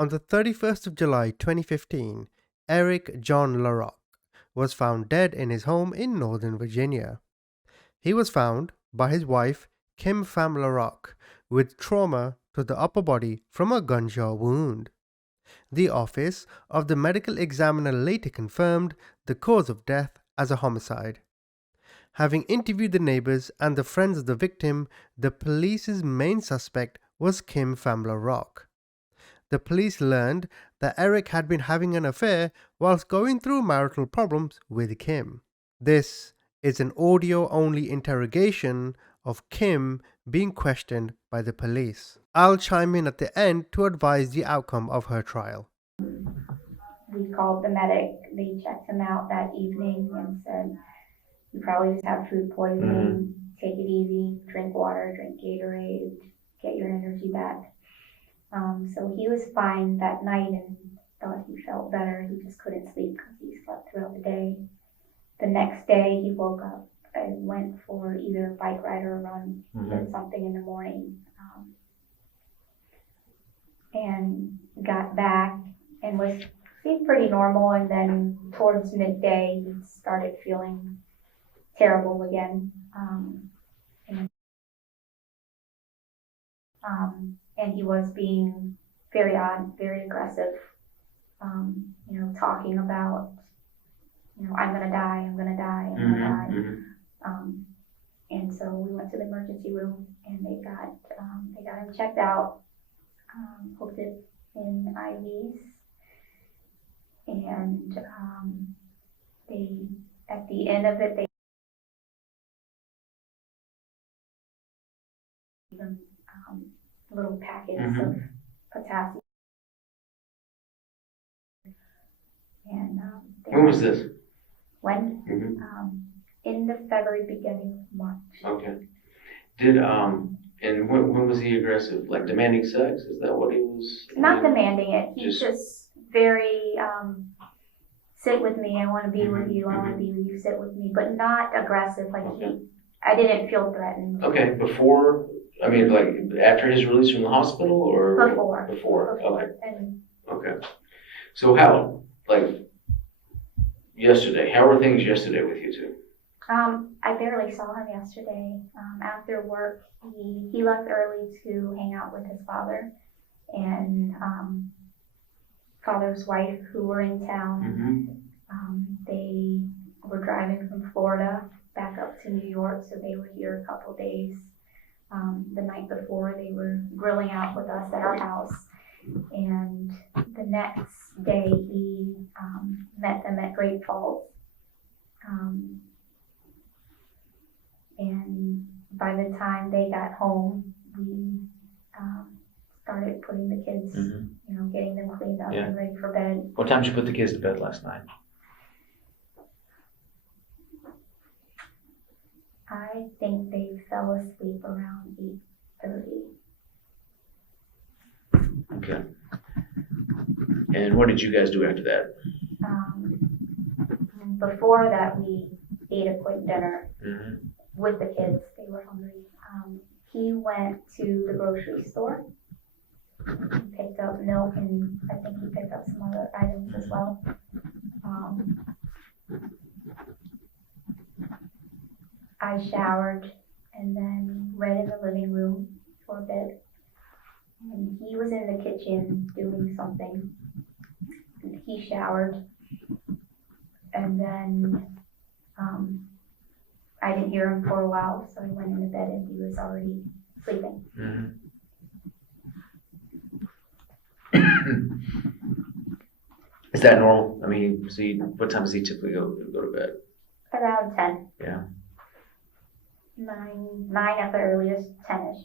On the 31st of July 2015, Eric John LaRocque was found dead in his home in Northern Virginia. He was found by his wife, Kim Pham LaRocque, with trauma to the upper body from a gunshot wound. The office of the medical examiner later confirmed the cause of death as a homicide. Having interviewed the neighbors and the friends of the victim, the police's main suspect was Kim Pham LaRocque. The police learned that Eric had been having an affair whilst going through marital problems with Kim. This is an audio-only interrogation of Kim being questioned by the police. I'll chime in at the end to advise the outcome of her trial. We called the medic. They checked him out that evening and said, "You probably just have food poisoning. Take it easy. Drink water. Drink Gatorade. Get your energy back." So he was fine that night and thought he felt better. He just couldn't sleep because he slept throughout the day. The next day he woke up and went for either a bike ride or a run, did something in the morning, and got back and seemed pretty normal. And then towards midday he started feeling terrible again. And he was being very odd, very aggressive, talking about, "I'm gonna die, I'm gonna die, I'm gonna die." And so we went to the emergency room and they got him checked out, hooked it in IVs, and at the end of it, they gave him little packets of potassium. And when was this? When? In the February, beginning of March. Okay. Did and when was he aggressive? Like demanding sex? Is that what he was? Not demanding it. He's just very sit with me. I want to be with you. I want to be with you. Sit with me, but not aggressive. Like I didn't feel threatened. Okay. Before. I mean, like after his release from the hospital, or before. Okay. And okay. So how, like, yesterday? How were things yesterday with you two? I barely saw him yesterday. After work, he left early to hang out with his father and father's wife, who were in town. They were driving from Florida back up to New York, so they were here a couple days. The night before, they were grilling out with us at our house, and the next day he met them at Great Falls. And by the time they got home, we started putting the kids, getting them cleaned up and ready for bed. What time did you put the kids to bed last night? I think they fell asleep around 8:30. Okay. And what did you guys do after that? Before that, we ate a quick dinner with the kids. They were hungry. He went to the grocery store, picked up milk, and I think he picked up some other items as well. I showered and then read in the living room for a bit. And he was in the kitchen doing something. He showered, and then I didn't hear him for a while, so I went into bed and he was already sleeping. Is that normal? I mean, what time does he typically go to bed? Around 10. Yeah. 9 at the earliest, 10-ish.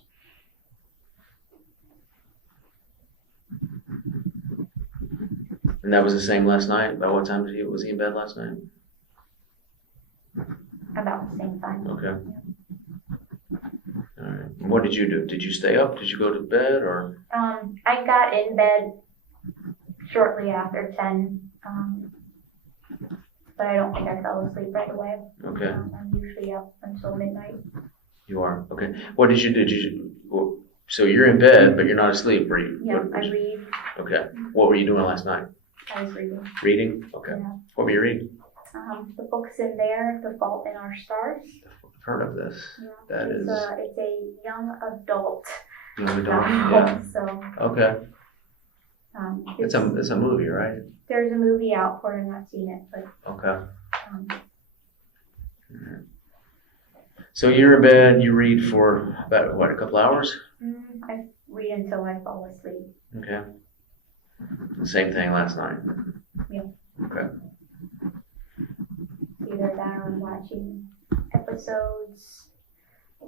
And that was the same last night? About what time was he in bed last night? About the same time. Okay. Yeah. All right. And what did you do? Did you stay up? Did you go to bed, or? I got in bed shortly after 10, but I don't think I fell asleep right away. Okay. I'm usually up until midnight. You are? Okay. What did you do? So you're in bed, but you're not asleep, are you? Yeah, I read. Okay. What were you doing last night? I was reading. Reading? Okay. Yeah. What were you reading? The book's in there, The Fault in Our Stars. I've heard of this. Yeah. That is. It's a young adult Young adult. novel, Yeah. so. Okay. It's It's a movie, right? There's a movie out for it, I've not seen it, but. Okay. Um, So you're in bed, you read for about, what, a couple hours? I read until I fall asleep. Okay. Same thing last night? Yeah. Okay. Either that or I'm watching episodes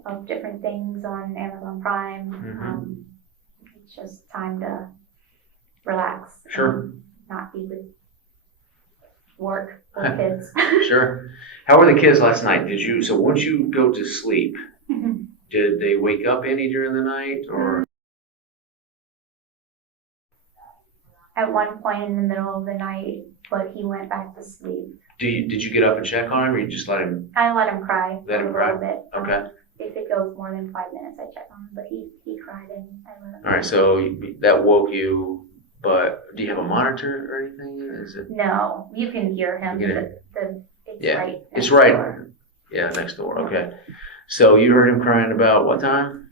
of different things on Amazon Prime. Mhm. It's just time to relax. Sure. And not be with work or kids. Sure. How were the kids last night? So once you go to sleep, did they wake up any during the night or? At one point in the middle of the night, but he went back to sleep. Did you get up and check on him or you just let him? I let him cry Let him a cry? little bit. Okay. If it goes more than 5 minutes, I check on him, but he cried and I let him. All right. So that woke you, but do you have a monitor or anything? Is it? No, you can hear him. You It's Yeah, right. it's next right. door. Yeah, next door. Okay. So you heard him crying about what time?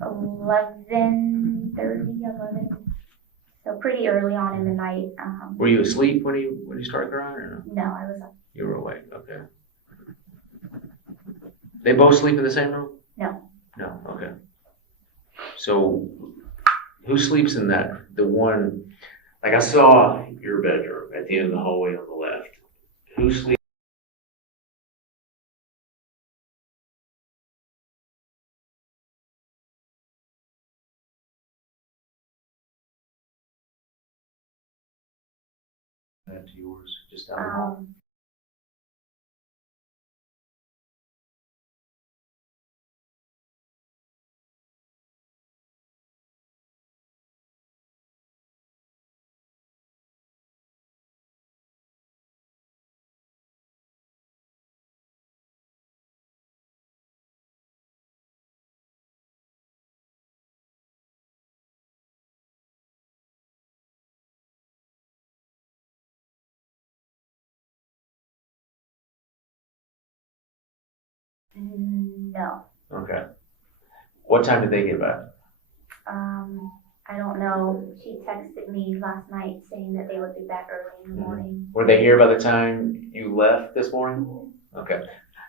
11:30, 11. So pretty early on in the night. Were you asleep when he started crying or no? No, I was up. You were awake. Okay. They both sleep in the same room? No. No. Okay. So who sleeps in that? The one, like I saw your bedroom at the end of the hallway on the left. Who sleeps? That to yours, just down the hall. No. Okay. What time did they get back? I don't know. She texted me last night saying that they would be back early in the morning. Were they here by the time you left this morning? Okay.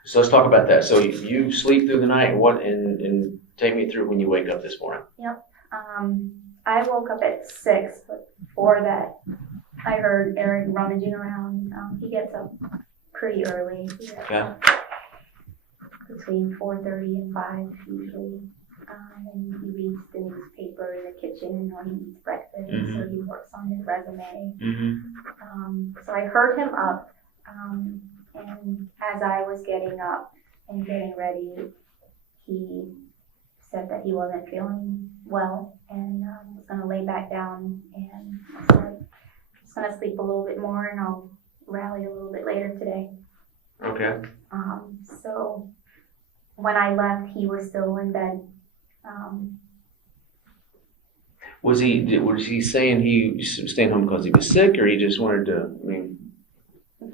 So let's talk about that. So you sleep through the night and take me through when you wake up this morning. Yep. I woke up at 6, but before that, I heard Eric rummaging around. He gets up pretty early. He gets Okay. up between 4:30 and 5 usually. And he reads the newspaper in the kitchen when he eats breakfast, so he works on his resume. So I heard him up, and as I was getting up and getting ready, he said that he wasn't feeling well and was going to lay back down, and I said, I'm just going to sleep a little bit more and I'll rally a little bit later today. Okay. So when I left, he was still in bed. Was he saying he was staying home because he was sick or he just wanted to,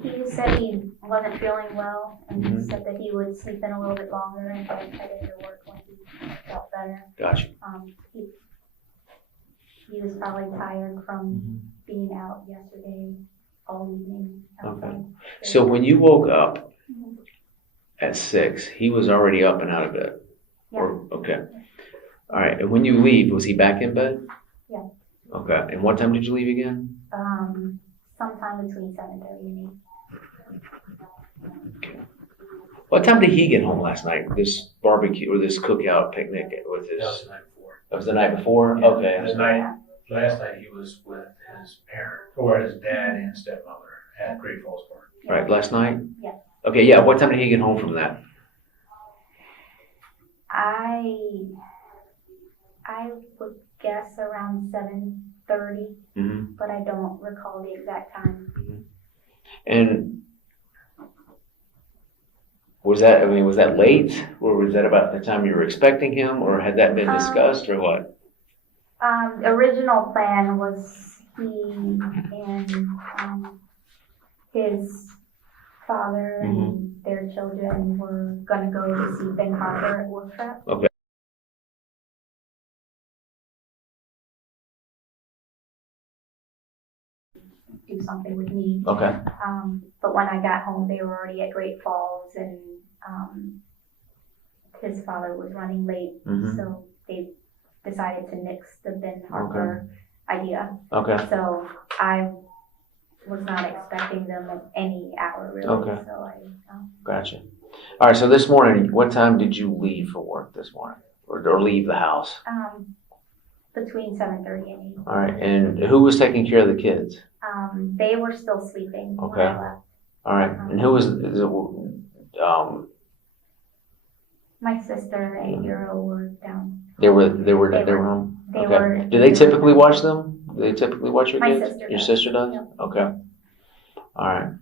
He said he wasn't feeling well, and he said that he would sleep in a little bit longer and then head into work when he felt better. Gotcha. He was probably tired from being out yesterday all evening outside. Okay. So when you woke up Mhm. at 6, he was already up and out of bed? Yeah. Okay. All right. And when you leave, was he back in bed? Yeah. Okay. And what time did you leave again? Sometime between 7:30 and 8. What time did he get home last night? This barbecue or this cookout picnic with his? That was the night before. That was the night before? Yeah. Okay. Last night he was with his parent, or his dad and stepmother at Great Falls Park. Right. Last night? Yeah. Okay. Yeah. What time did he get home from that? I would guess around 7:30, but I don't recall the exact time. And Was that, I mean, was that late? Or was that about the time you were expecting him? Or had that been discussed or what? The original plan was he and his father and their children were gonna go to see Ben Harper at Wolf Trap. Okay. Do something with me. Okay. But when I got home, they were already at Great Falls, and his father was running late, so they decided to nix the Ben Harper idea. Okay. So I was not expecting them at any hour really. Okay. So I Gotcha. All right. So this morning, what time did you leave for work this morning, or leave the house? between 7:30 and 8. All right. And who was taking care of the kids? They were still sleeping when Okay. I left. All right. And who was? Is it, My sister and 8-year-old were down. they were home. They Okay. were. Do they typically watch them? Do they typically watch your My kids? sister Your does. sister does? Yep. Okay. All right.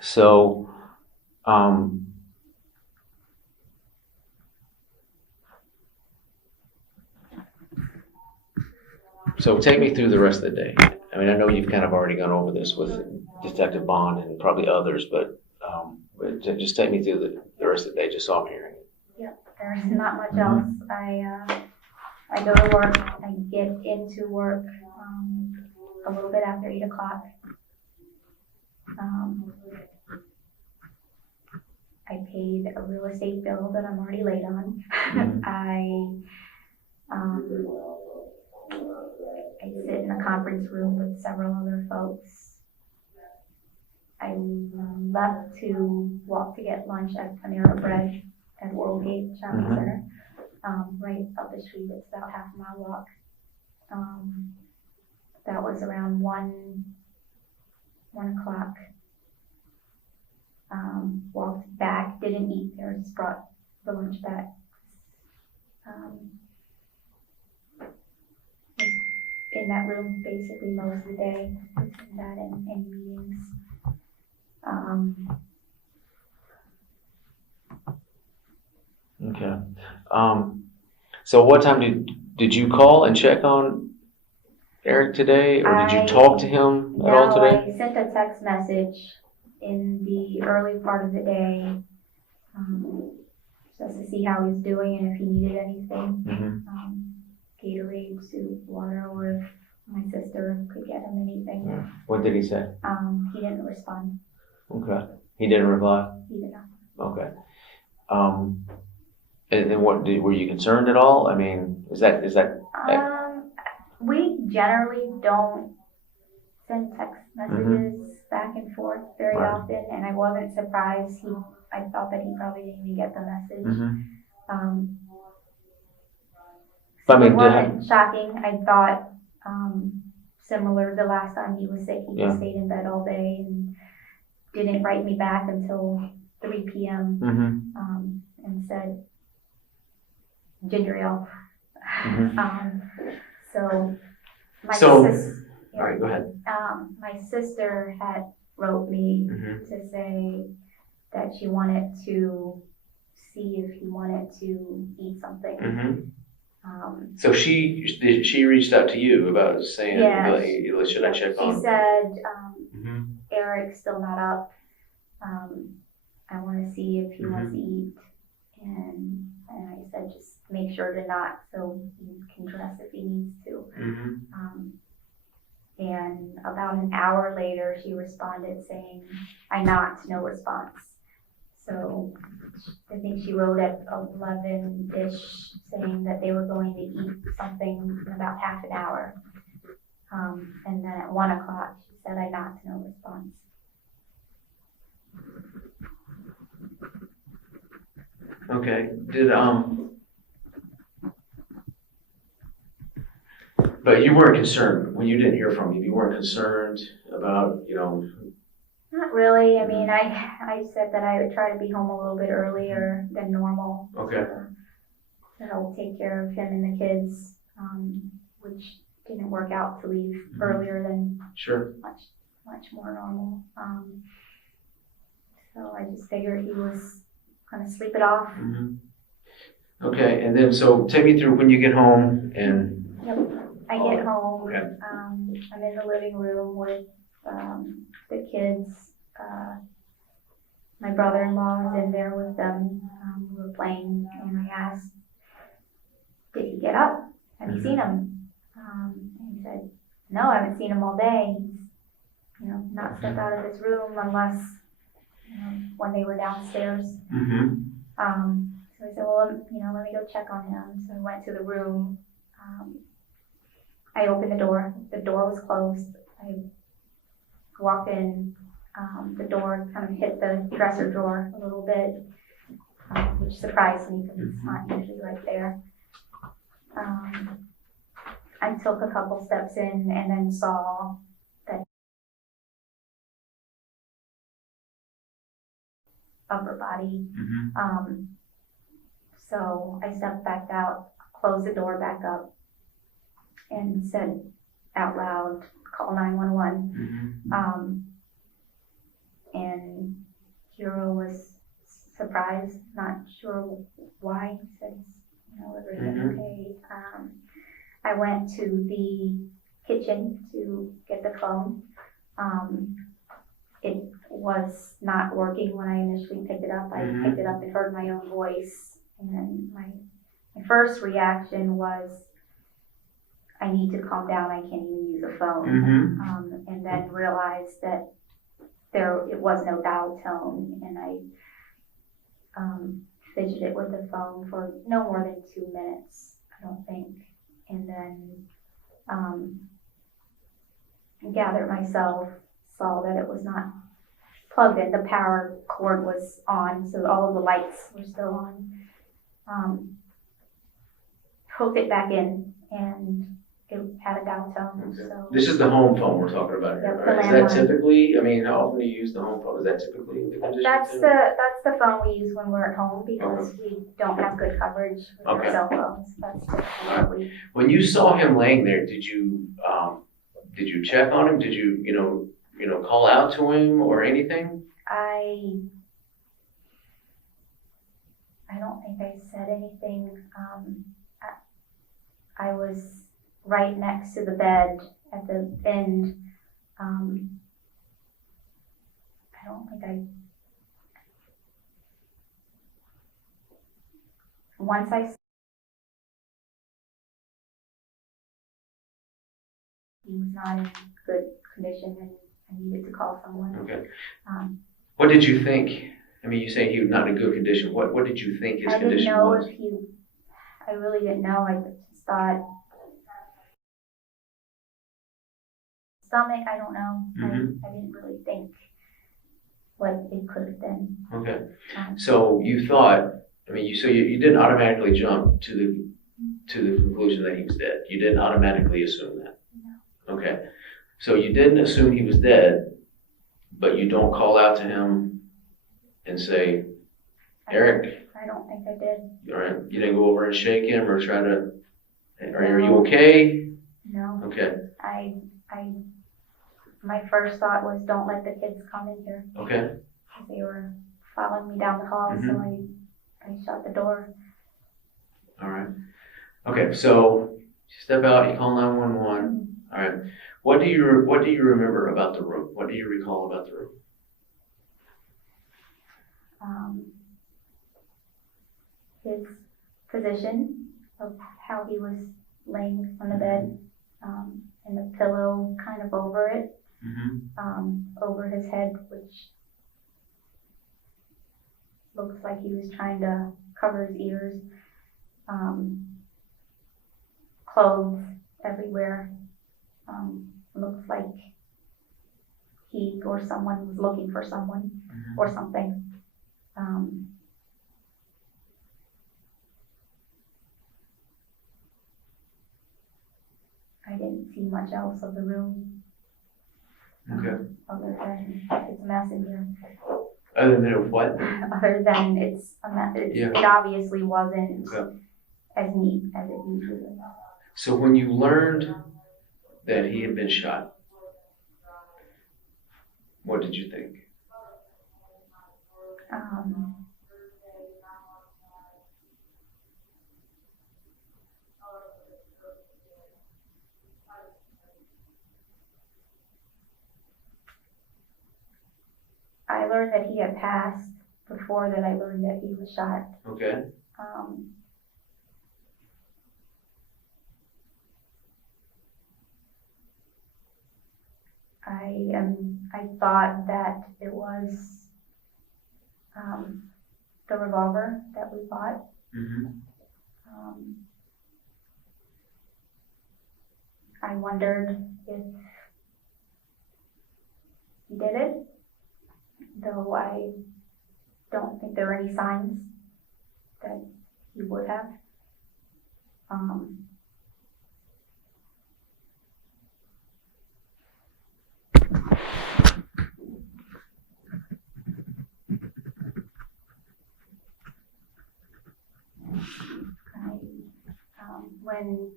So, so take me through the rest of the day. I mean, I know you've kind of already gone over this with Detective Bond and probably others, but just take me through the rest of the day, just so I'm hearing it. Yep. There's not much else. I go to work. I get into work a little bit after 8 o'clock. I paid a real estate bill that I'm already late on. I sit in a conference room with several other folks. I left to walk to get lunch at Panera Bread at Worldgate Shopping Center, right up the street. It's about half a mile walk. That was around 1 o'clock. Walked back, didn't eat there, just brought the lunch back. Was in that room basically most of the day, between that and meetings. Okay. So what time did you call and check on Eric today, or did you talk to him at all today? I sent a text message in the early part of the day, just to see how he's doing and if he needed anything. Gatorade, soup, water, or if my sister could get him anything. Yeah. What did he say? He didn't respond. Okay. He didn't reply? He did not. Okay. And what, were you concerned at all? I mean, is that? We generally don't send text messages back and forth very often, and I wasn't surprised. I thought that he probably didn't even get the message. So it wasn't shocking. I thought, similar the last time he was sick, he just stayed in bed all day and didn't write me back until 3 p.m. And said ginger ale. All right, go ahead. My sister had wrote me to say that she wanted to see if he wanted to eat something. So she reached out to you about saying, should I check on? She said, Eric's still not up. I want to see if he wants to eat. And I said, just make sure to not, so he can dress if he needs to. And about an hour later, she responded saying, I knocked, no response. So I think she wrote at 11-ish saying that they were going to eat something in about half an hour. And then at 1 o'clock, she said, I knocked, no response. Okay. But you weren't concerned when you didn't hear from him. You weren't concerned about, Not really. I mean, I said that I would try to be home a little bit earlier than normal. Okay. To help take care of him and the kids, which didn't work out to leave earlier than much more normal. So I just figured he was kind of sleep it off. Mm-hmm. Okay, and then so take me through when you get home and. Yep. I get home. Okay. I'm in the living room with the kids. My brother-in-law was in there with them. We were playing, and I asked, "Did he get up? Have you seen him?" And he said, "No, I haven't seen him all day. He's, not stepped out of his room unless, when they were downstairs." Mm-hmm. So I said, "Well, let me go check on him." So I went to the room. I opened the door. The door was closed. I walked in. The door kind of hit the dresser drawer a little bit, which surprised me because it's not usually right there. I took a couple steps in and then saw that upper body. Mm-hmm. So I stepped back out, closed the door back up, and said out loud, "Call 911." Mm-hmm. And Hero was surprised, not sure why. He said, everything's okay. I went to the kitchen to get the phone. It was not working when I initially picked it up. I picked it up and heard my own voice. And my first reaction was, I need to calm down. I can't even use a phone. Mm-hmm. And then realized that it was no dial tone, and I fidgeted with the phone for no more than 2 minutes, I don't think, and then gathered myself, saw that it was not plugged in, the power cord was on, so all of the lights were still on, hooked it back in, and it had a dial tone. Okay. So This is the home phone we're talking about here, Yep, right? the Is that landline. typically, how often do you use the home phone? Is that typically the condition? That's too? the phone we use when we're at home because we don't have good coverage with our Okay. cell phones. That's typically what we. When you saw him laying there, did you check on him? Did you call out to him or anything? I don't think I said anything. I was right next to the bed at the end. I don't think once I he was not in good condition and I needed to call someone. Okay. Um, What did you think? You say he was not in good condition. What did you think his I didn't condition know was? I really didn't know. I just thought stomach, I don't know. Mm-hmm. I didn't really think what it could have been. Okay. Um, So you thought, you didn't automatically jump to the conclusion that he was dead. You didn't automatically assume that. No. Okay. So you didn't assume he was dead, but you don't call out to him and say, Eric, I don't think I did. all right, you didn't go over and shake him or try to, are you No. okay? No. Okay. My first thought was don't let the kids come in here. Okay. They were following me down the hall, so I shut the door. All right. Okay, so you step out, you call 911. All right. What do you remember about the room? What do you recall about the room? His position of how he was laying on the bed, and the pillow kind of over it, over his head, which looks like he was trying to cover his ears. Clothes everywhere. Looks like he or someone was looking for someone or something. I didn't see much else of the room. Okay. Other than it's a mess in here. Other than what? Other than it's a mess. Yeah. It obviously wasn't Okay. as neat as it usually is. So when you learned that he had been shot, what did you think? learned that he had passed before that I learned that he was shot. Okay. I thought that it was the revolver that we bought. Mm-hmm. I wondered if he did it, though I don't think there were any signs that he would have. When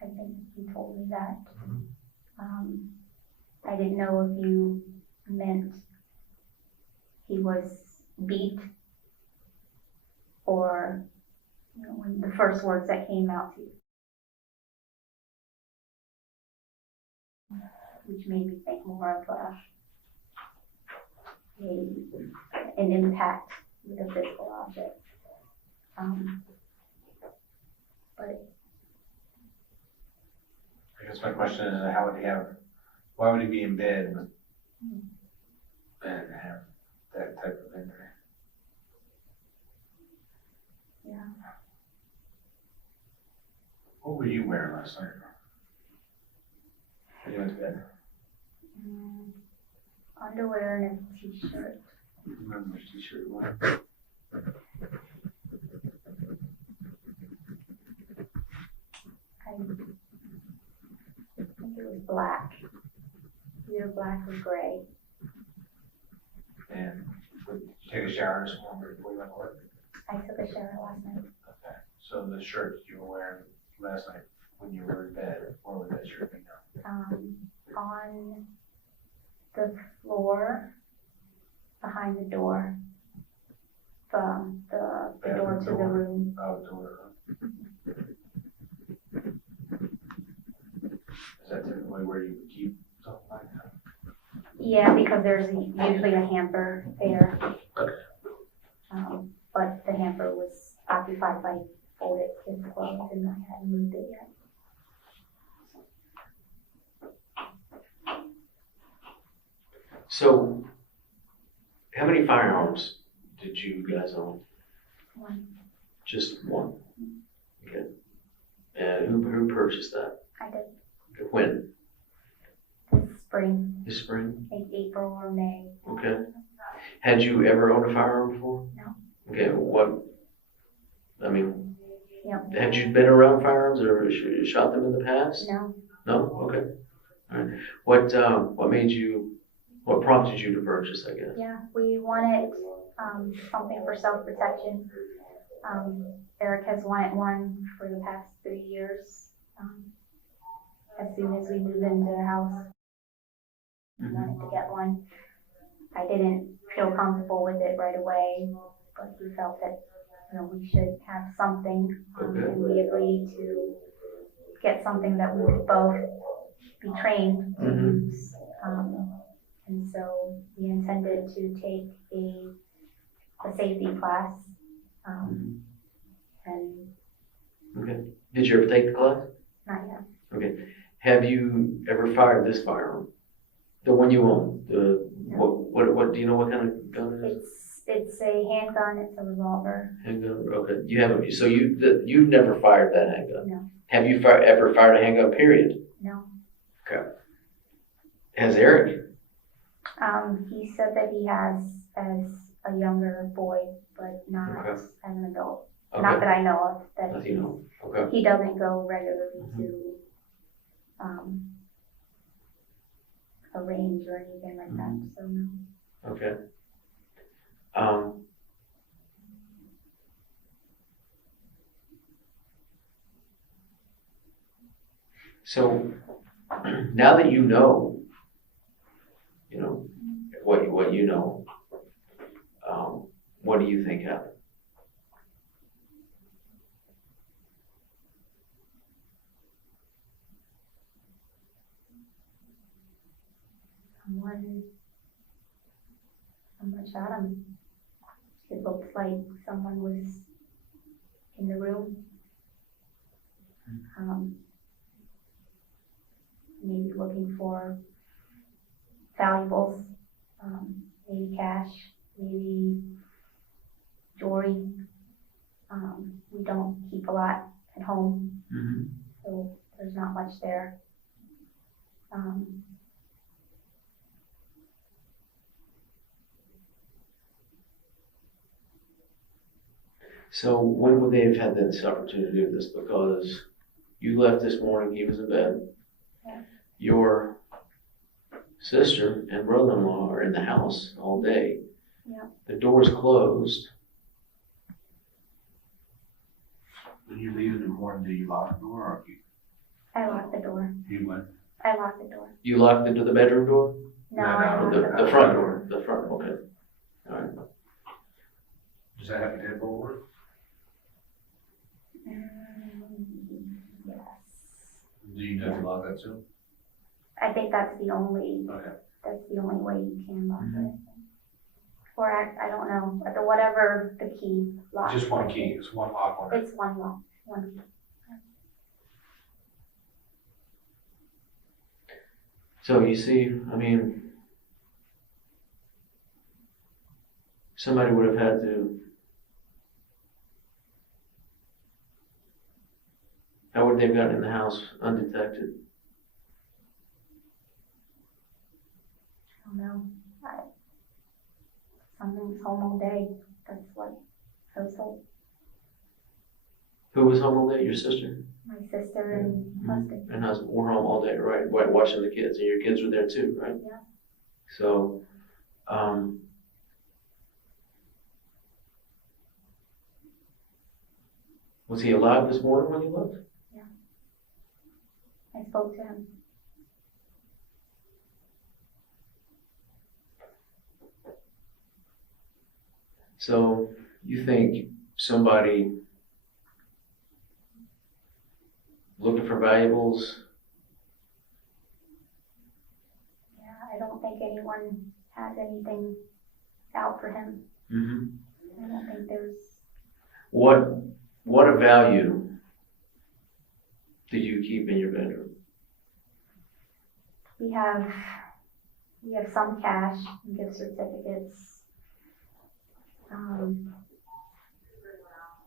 I think you told me that, I didn't know if you meant he was beat or, you know, when the first words that came out to you, which made me think more of an impact with a physical object. But I guess my question is, why would he be in bed and have that type of injury? yeah, What were you wearing last night? When you went to bed? underwear and a t-shirt. Do you remember which t-shirt you wore? I think it was black, either black or gray. And did you take a shower this morning before you went to work? I took a shower last night. Okay. So the shirt you were wearing last night when you were in bed, where would that shirt be now? On the floor behind the door, from the door to the room. Oh, door. Is that typically where you would keep something like that? Yeah, because there's usually a hamper there. Okay. But the hamper was occupied by folded kids' clothes and I hadn't moved it yet. So, how many firearms did you guys own? One. Just one. Okay. And who purchased that? I did When? this spring, This spring? like April or May. Okay. Had you ever owned a firearm before? No. Okay. Yep. Had you been around firearms or shot them in the past? No. No? Okay. All right. What prompted you to purchase, I guess? Yeah, we wanted something for self-protection. Eric has wanted one for the past 3 years. As soon as we moved into the house, we wanted to get one. I didn't feel comfortable with it right away, but we felt that, you know, we should have something. And we agreed to get something that we would both be trained to use. And so we intended to take a safety class. And Okay. Did you ever take the class? not yet. Okay. Have you ever fired this firearm? The one you own? What do you know what kind of gun it is? It's a handgun. It's a revolver. Handgun? Okay. You haven't, so you've never fired that handgun? No. Have you ever fired a handgun, period? No. Okay. Has Eric? He said that he has as a younger boy, but not Okay. as an adult. Okay. Not that I know of. That As you know. Okay. he doesn't go regularly to a range or anything like that. So no. Okay. So now that you know what you know, what do you think happened? someone shot him. It looks like someone was in the room. Maybe looking for valuables, maybe cash, maybe jewelry. We don't keep a lot at home, so there's not much there. So when would they have had this opportunity to do this? Because you left this morning, he was in bed. Yeah. Your sister and brother-in-law are in the house all day. Yeah. The door's closed. When you leave in the morning, do you lock the door or I locked the door. you went? I locked the door. You locked into the bedroom door? No, No, I Or locked the front door? The front, okay. All right. Does that have a deadbolt work? Yes. Do you have to lock that too? I think that's the only Okay. way you can lock it. Or I don't know, but whatever the key lock. Just one key, it's one lock on it. It's one lock, one key. So you see, I mean, somebody would have had to, how would they have gotten in the house undetected? I don't know. Someone was home all day. That's what I was told. Who was home all day? Your sister? My sister and husband. And husband were home all day, right? Watching the kids, and your kids were there too, right? Yeah. So, was he alive this morning when you left? I spoke to him. So, you think somebody looking for valuables? Yeah, I don't think anyone has anything out for him. Mm-hmm. I don't think there's. What a value did you keep in your bedroom? We have some cash, gift certificates.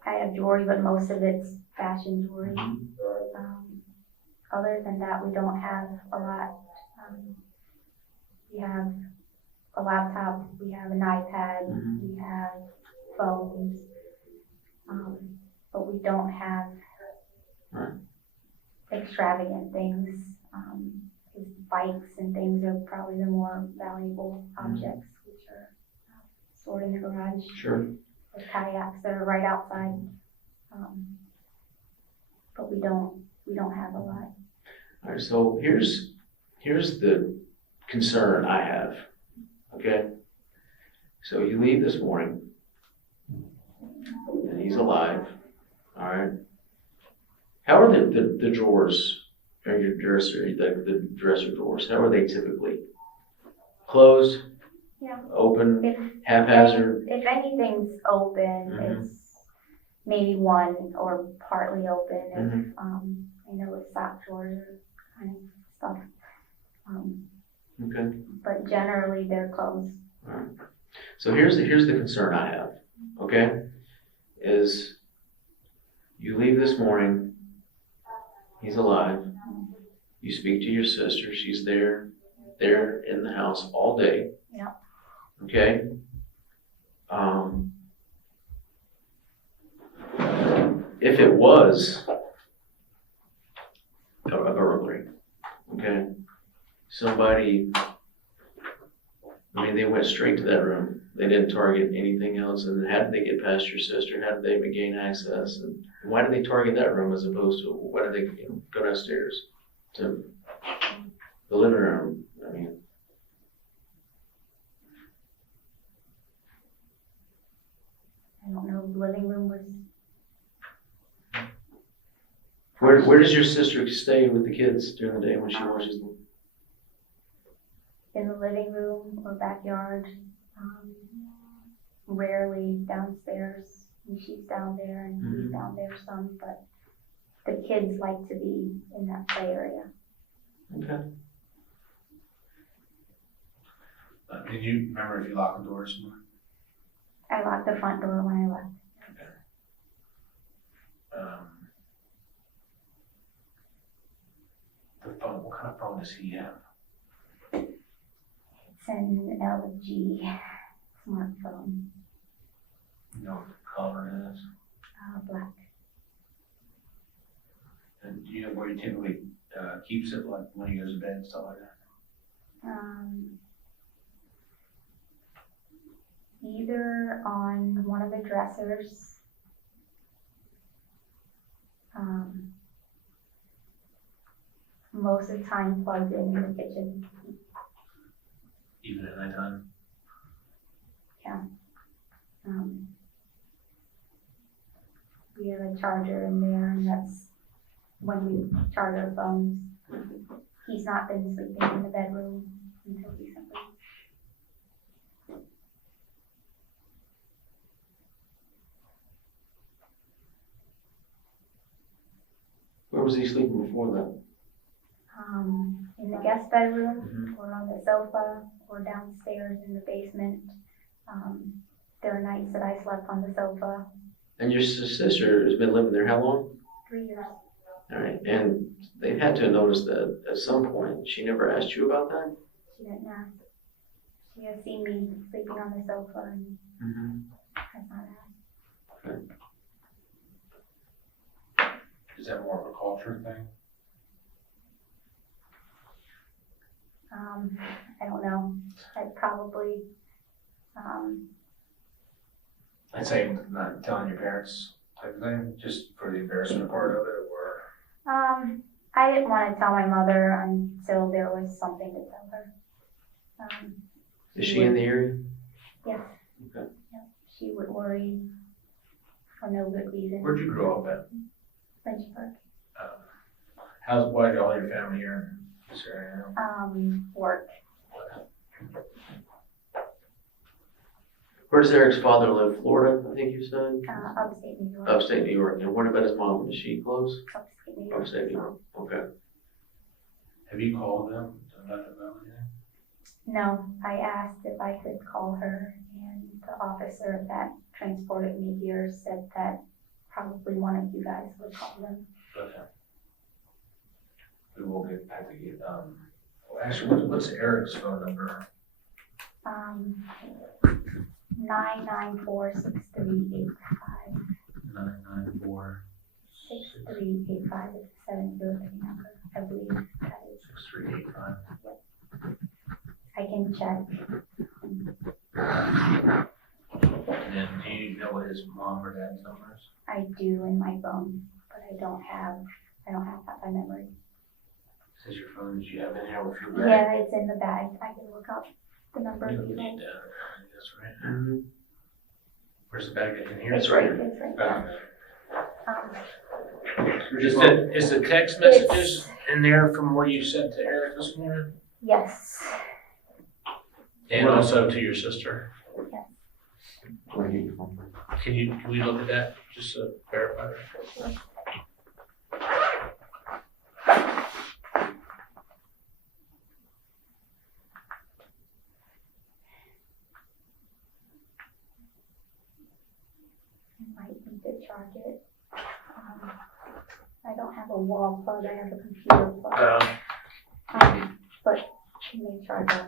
I have jewelry, but most of it's fashion jewelry. Other than that, we don't have a lot. We have a laptop, we have an iPad, we have phones, but we don't have extravagant things. Bikes and things are probably the more valuable objects, which are stored in the garage. Sure. The kayaks that are right outside. But we don't have a lot. All right, so here's the concern I have, okay? So you leave this morning, and he's alive, all right? How are the drawers, or your dresser, the dresser drawers, how are they typically? Closed? Yeah. Open? Haphazard? If anything's open, it's maybe one or partly open. If, I know with sock drawers or kind of stuff. Okay. But generally they're closed. All right. So here's the concern I have, okay? Is you leave this morning, he's alive, you speak to your sister, she's there in the house all day. Yeah. Okay? If it was a burglary, okay? Somebody, I mean, they went straight to that room. They didn't target anything else. And how did they get past your sister? How did they gain access? And why did they target that room as opposed to, why did they go downstairs to the living room? I mean, I don't know, the living room was. where does your sister stay with the kids during the day when she watches them? in the living room or backyard. Rarely downstairs. And she's down there and he's down there some, but the kids like to be in that play area. Okay. Did you remember if you locked the doors? I locked the front door when I left. The phone, what kind of phone does he have? It's an LG smartphone, You know what color it is? black. And do you know where he typically keeps it, like when he goes to bed and stuff like that? Either on one of the dressers, most of the time plugged in the kitchen. Even at nighttime? We have a charger in there, and that's when we charge our phones. He's not been sleeping in the bedroom until recently. Where was he sleeping before that? In the guest bedroom, or on the sofa, or downstairs in the basement. There are nights that I slept on the sofa. And your sister has been living there how long? 3 years. All right, and they had to have noticed that at some point. She never asked you about that? She didn't ask. She has seen me sleeping on the sofa and has not asked. Is that more of a culture thing? I don't know. I'd probably, I'd say not telling your parents type of thing, just for the embarrassment part of it, or? I didn't want to tell my mother until there was something to tell her. Is she in the area? Yes. Okay. Yeah. She would worry for no good reason. Where'd you grow up at? Lynchburg. Why are all your family here in this area now? Work. Where does Eric's father live? Florida, I think you said? Upstate New York. Upstate New York. And what about his mom? Is she close? Upstate New York. Upstate New York. Okay. Have you called them to let them know anything? No, I asked if I could call her, and the officer that transported me here said that probably one of you guys would call them. Okay. We will get back to you. Actually, what's Eric's phone number? 994-6385. 994 6385 is the 703 number. I believe that is. 6385. I can check. And then do you know what his mom or dad's number is? I do in my phone, but I don't have that by memory. Is your phone that you have in here with your bag? Yeah, it's in the bag. I can look up the number. You if don't you need like. that. That's right. Where's the bag in here? It's right there. Is the text messages in there from what you sent to Eric this morning? Yes. And also to your sister? Yes. Can we look at that, just to verify that? I might need to charge it. I don't have a wall plug, I have a computer plug. But you may charge it.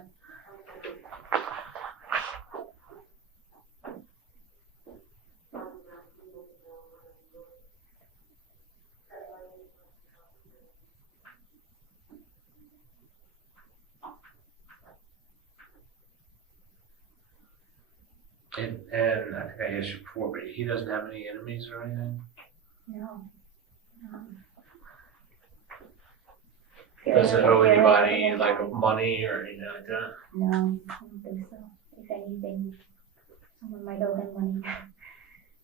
And I think I asked you before, but he doesn't have any enemies or anything? No. Doesn't owe anybody like money or anything like that? No, I don't think so. If anything, someone might owe him money.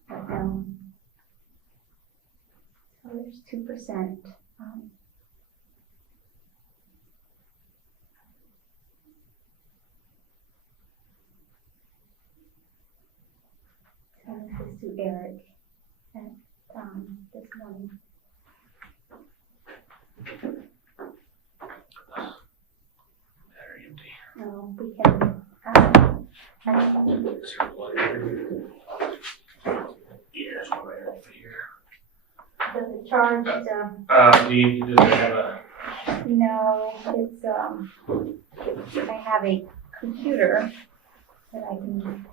But no. So there's 2%. to Eric at, this morning. Battery empty. No, we can, Is there a plug here? Yeah, there's one right over here. does it charge, Does it have a, no, it's, I have a computer that I can,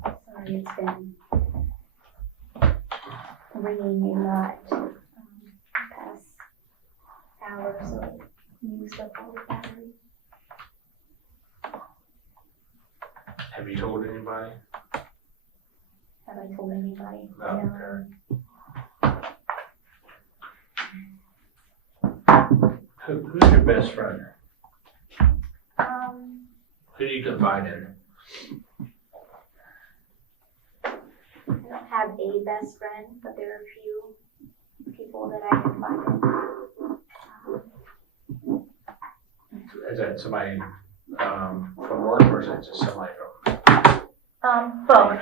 sorry, it's been ringing a lot, past hour, so it used up all the battery. have you told anybody? Have I told anybody? No, No. okay. Who's your best friend? Who do you confide in? I don't have a best friend, but there are a few people that I confide in. Is that somebody from work or is it just somebody from? Both.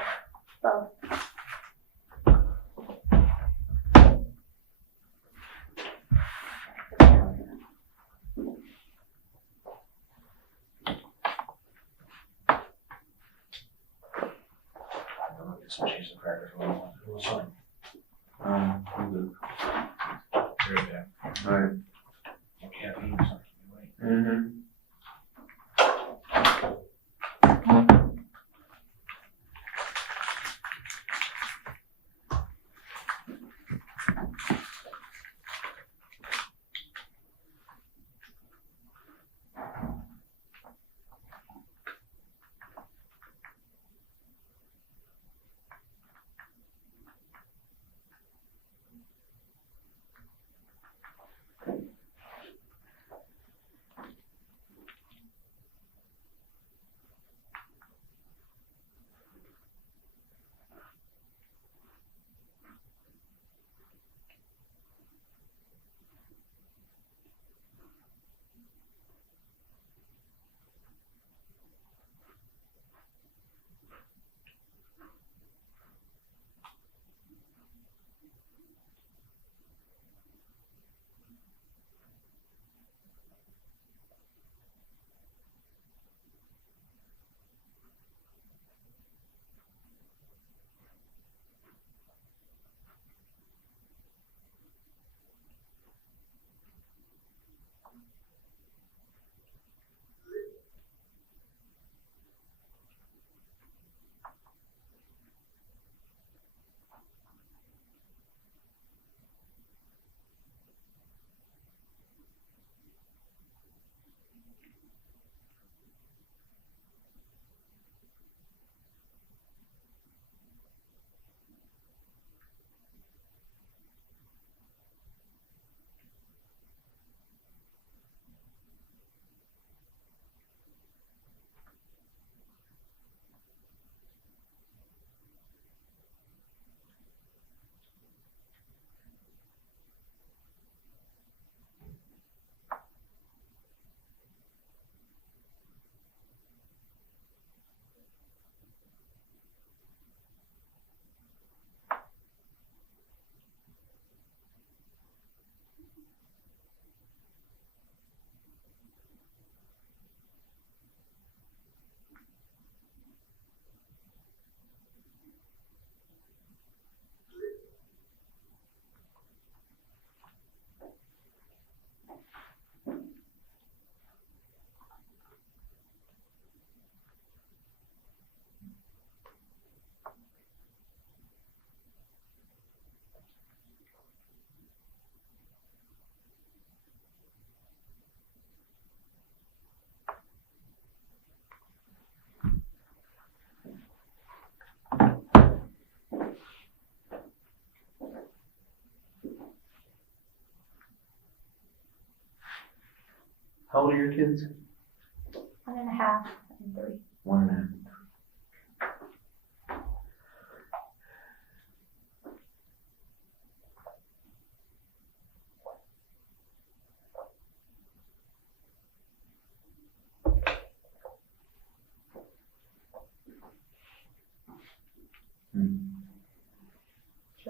Both. I'll get some cheese and crackers. What's on? I'm good. There you go. Alright. You can't eat something, right? Mm-hmm. How old are your kids? 1.5 and 3. 1.5.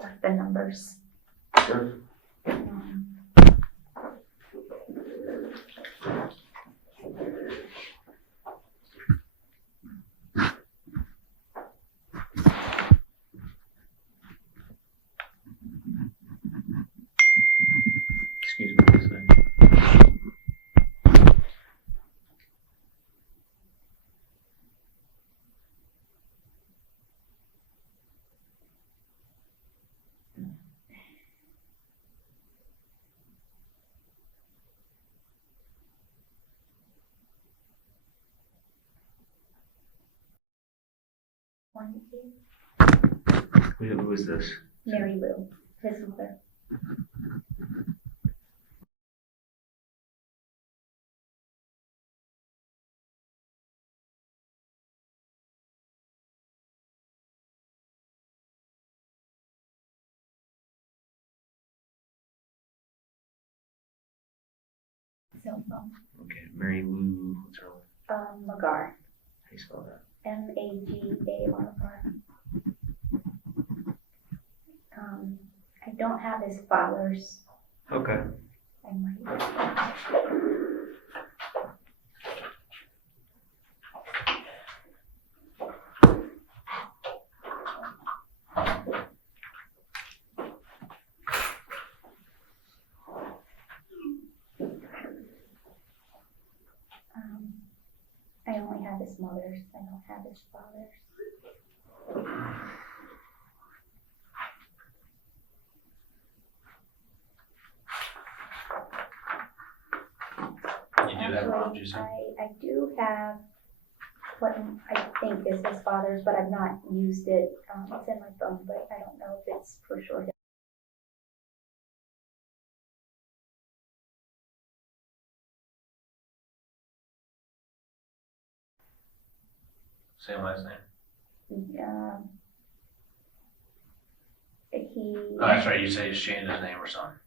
left the numbers. Sure. Um, Excuse me, just a second. One, two. Who is this? Mary Lou, his mother. Cell phone. Okay, Mary Lou, what's her name? Magar. How you spell that? Magar. I don't have his father's. Okay. I might. I only have his mother's. I don't have his father's. You do have mom, you said? I do have what I think is his father's, but I've not used it. It's in my phone, but I don't know if it's for sure. Same last name? He, Oh, that's right, you say he's changed his name or something.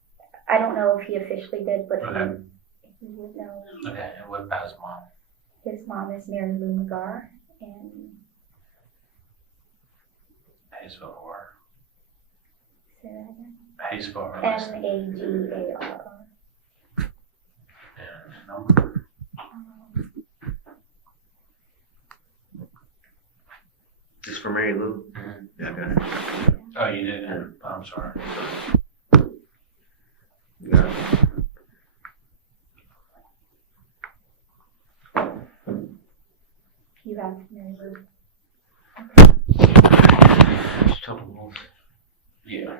I don't know if he officially did, but Okay. he would know. Okay, and what about his mom? His mom is Mary Lou Magar, and How you spell her? say that again. How you spell her last name? Magarr. And number? Is this for Mary Lou? Yeah, I got it. Oh, you did? Oh, I'm sorry. You got it. You have Mary Lou. Just tell them both. Yeah.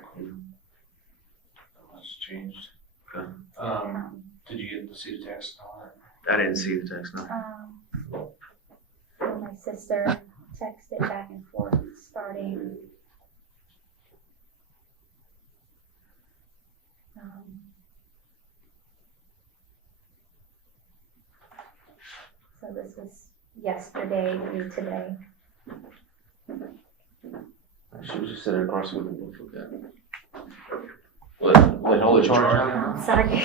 That's changed. Okay. Did you get to see the text and all that? I didn't see the text, no. So my sister texted back and forth starting so this was yesterday through today. She was just sitting across the window. What, hold the charge on? Sorry.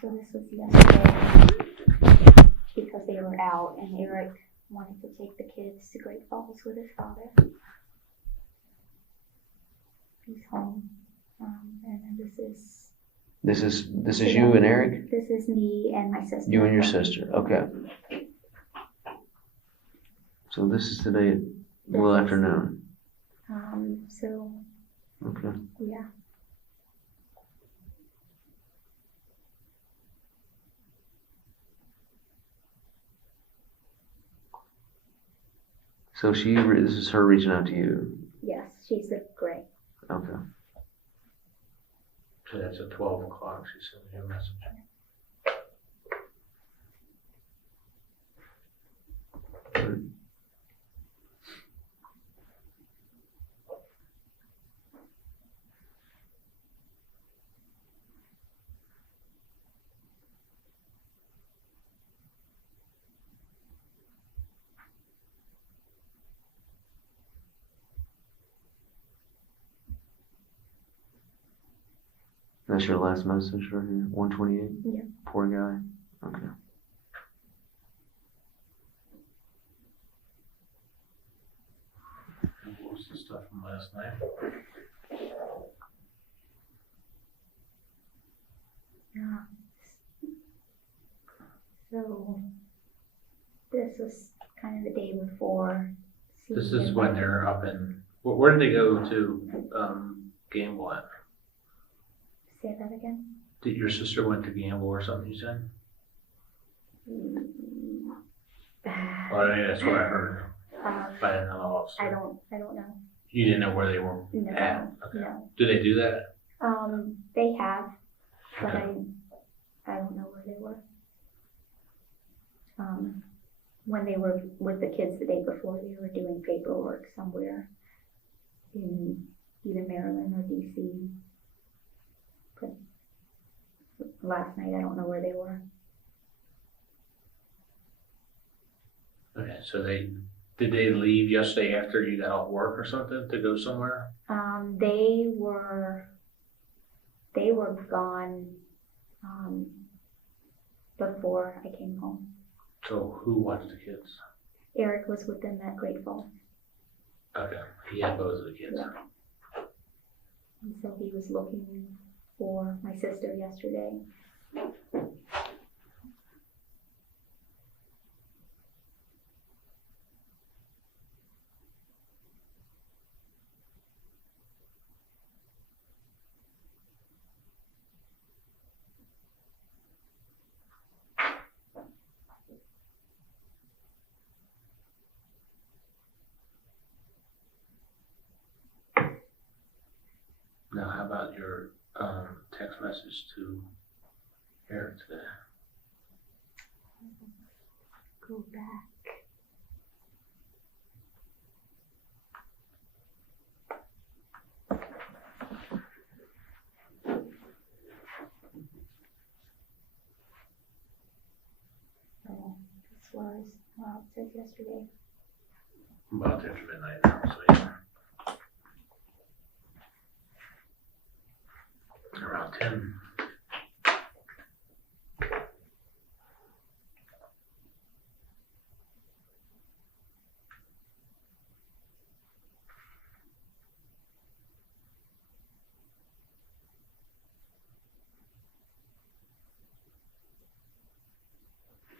So this was yesterday because they were out and Eric wanted to take the kids to Great Falls with his father. He's home. And then This is you and Eric? this is me and my sister. You and your sister, okay. So this is today, well afternoon, So okay. yeah. So this is her reaching out to you, Yes, she's the gray. okay. So that's at 12 o'clock, she sent me a message. That's your last message right here, 128? Yeah. Poor guy. Okay. What was the stuff from last night? Yeah. So this was kind of the day before. This is seeing when them. they're up in, where did they go to, gamble at? Say that again? Did your sister went to gamble or something, you said? Well, I mean, that's what I heard by another officer. I don't know. You didn't know where they were No, at? Okay. no. Do they do that? They have, but Okay. I don't know where they were. When they were with the kids the day before, they were doing paperwork somewhere in either Maryland or DC. But last night, I don't know where they were. Okay, so did they leave yesterday after you got off work or something to go somewhere? They were gone, before I came home. So who watched the kids? Eric was with them at Great Falls, Okay, he had both of the kids. Yeah. and so he was looking for my sister yesterday. Now, how about your text message to Eric today? Go back. Oh, this was, well, it says yesterday. About after midnight now, so yeah. Around 10.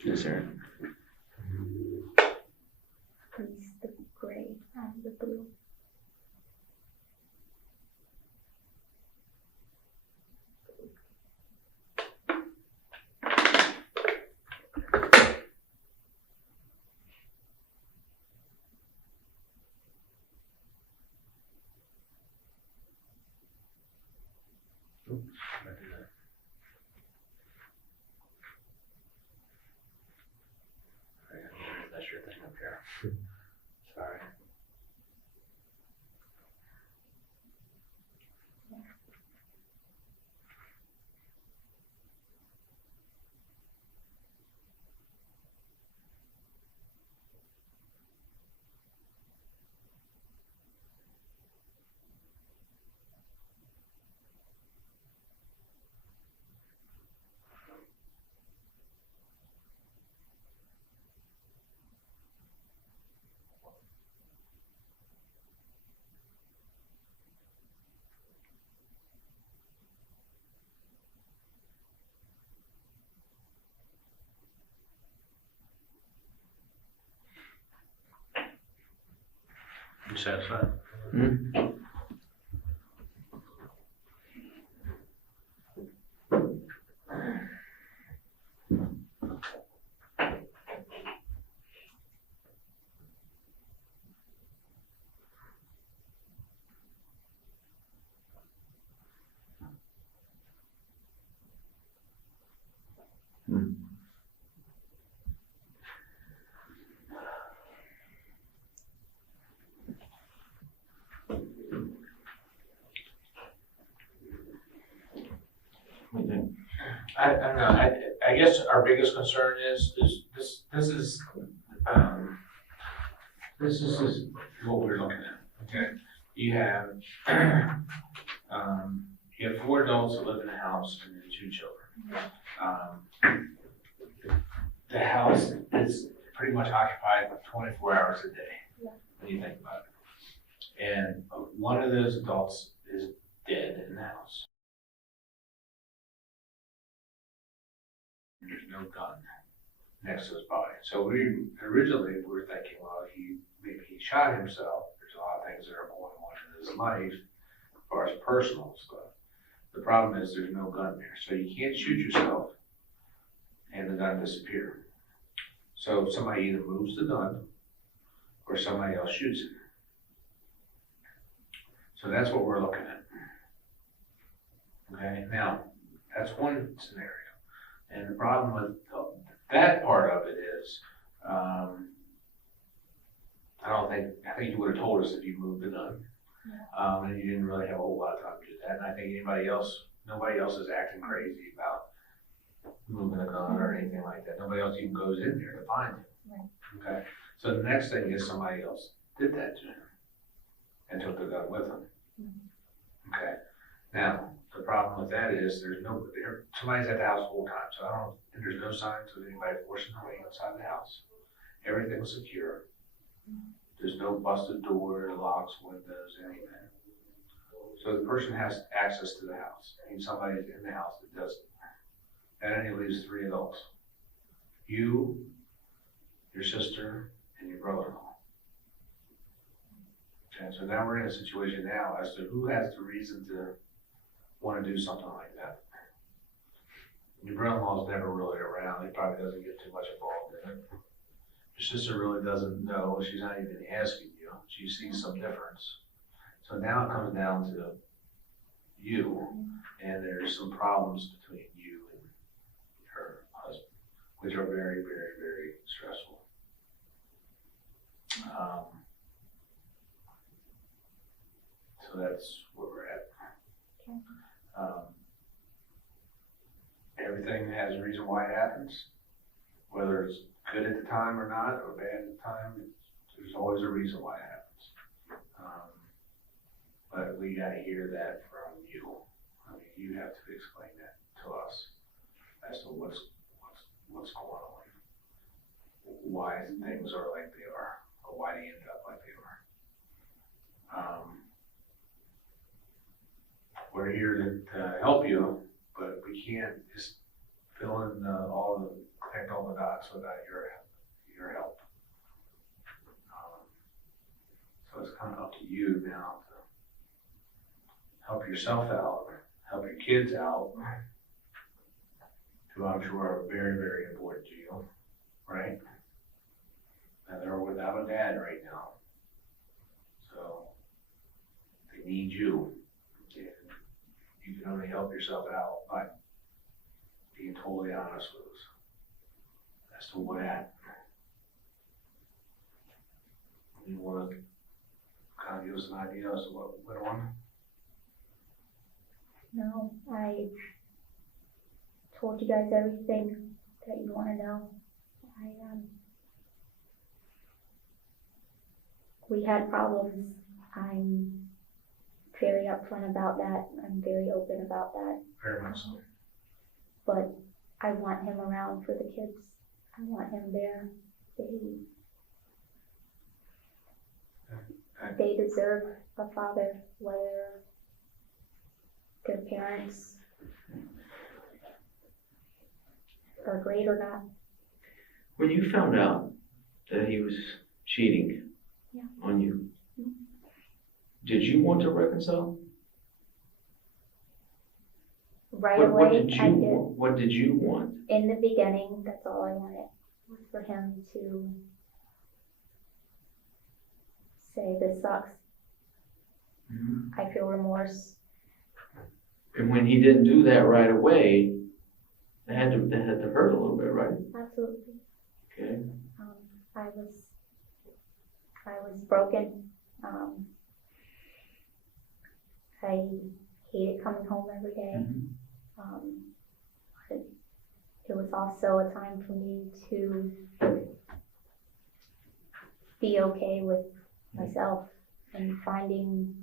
Yes, sir. It's the gray and the blue. I do that. That's your thing up here. Sorry. You satisfied? I don't know, I guess our biggest concern is this is what we're looking at, okay? You have, you have 4 adults that live in a house and then 2 children. the house is pretty much occupied 24 hours a day, Yeah. when you think about it. And one of those adults is dead in the house. There's no gun next to his body. So we originally were thinking, well, maybe he shot himself. There's a lot of things that are going on in his life as far as personal stuff. The problem is there's no gun there. So you can't shoot yourself and the gun disappear. So somebody either moves the gun or somebody else shoots it. So that's what we're looking at. Okay, now, that's one scenario. And the problem with that part of it is, I think you would have told us if you moved the gun. And you didn't really have a whole lot of time to do that. And I think nobody else is acting crazy about moving a gun or anything like that. Nobody else even goes in there to find him. Right. Okay, so the next thing is somebody else did that to him and took the gun with him. Okay, now, the problem with that is somebody's at the house the whole time, and there's no signs of anybody forcing their way inside the house. Everything's secure. There's no busted door, locks, windows, anything. So the person has access to the house. And somebody's in the house that doesn't. That only leaves 3 adults. You, your sister, and your brother-in-law. Okay, so now we're in a situation now as to who has the reason to want to do something like that. Your brother-in-law is never really around. He probably doesn't get too much involved in it. Your sister really doesn't know. She's not even asking you. She sees some difference. So now it comes down to you, and there's some problems between you and her husband, which are very, very, very stressful. So that's where we're at. Okay. Everything has a reason why it happens, whether it's good at the time or not, or bad at the time. There's always a reason why it happens. But we got to hear that from you. I mean, you have to explain that to us as to what's going on, why things are like they are, or why they ended up like they are. We're here to help you, but we can't just fill in connect all the dots without your help. So it's kind of up to you now to help yourself out, help your kids out, who I'm sure are very, very important to you, right? And they're without a dad right now. So they need you. You can only help yourself out by being totally honest with us as to what happened. You want to kind of give us an idea as to what went on? No, I told you guys everything that you want to know. We had problems. I'm very upfront about that. I'm very open about that. Very much so. But I want him around for the kids. I want him there. They deserve a father, whether their parents are great or not. When you found out that he was cheating Yeah. on you, Mhm. did you want to reconcile? Right What away, did you I did. want? What did you want? In the beginning, that's all I wanted, was for him to say, this sucks. Mhm. I feel remorse. And when he didn't do that right away, that had to hurt a little bit, right? Absolutely. Okay. I was broken. I hated coming home every day. Mhm. But it was also a time for me to be okay with myself and finding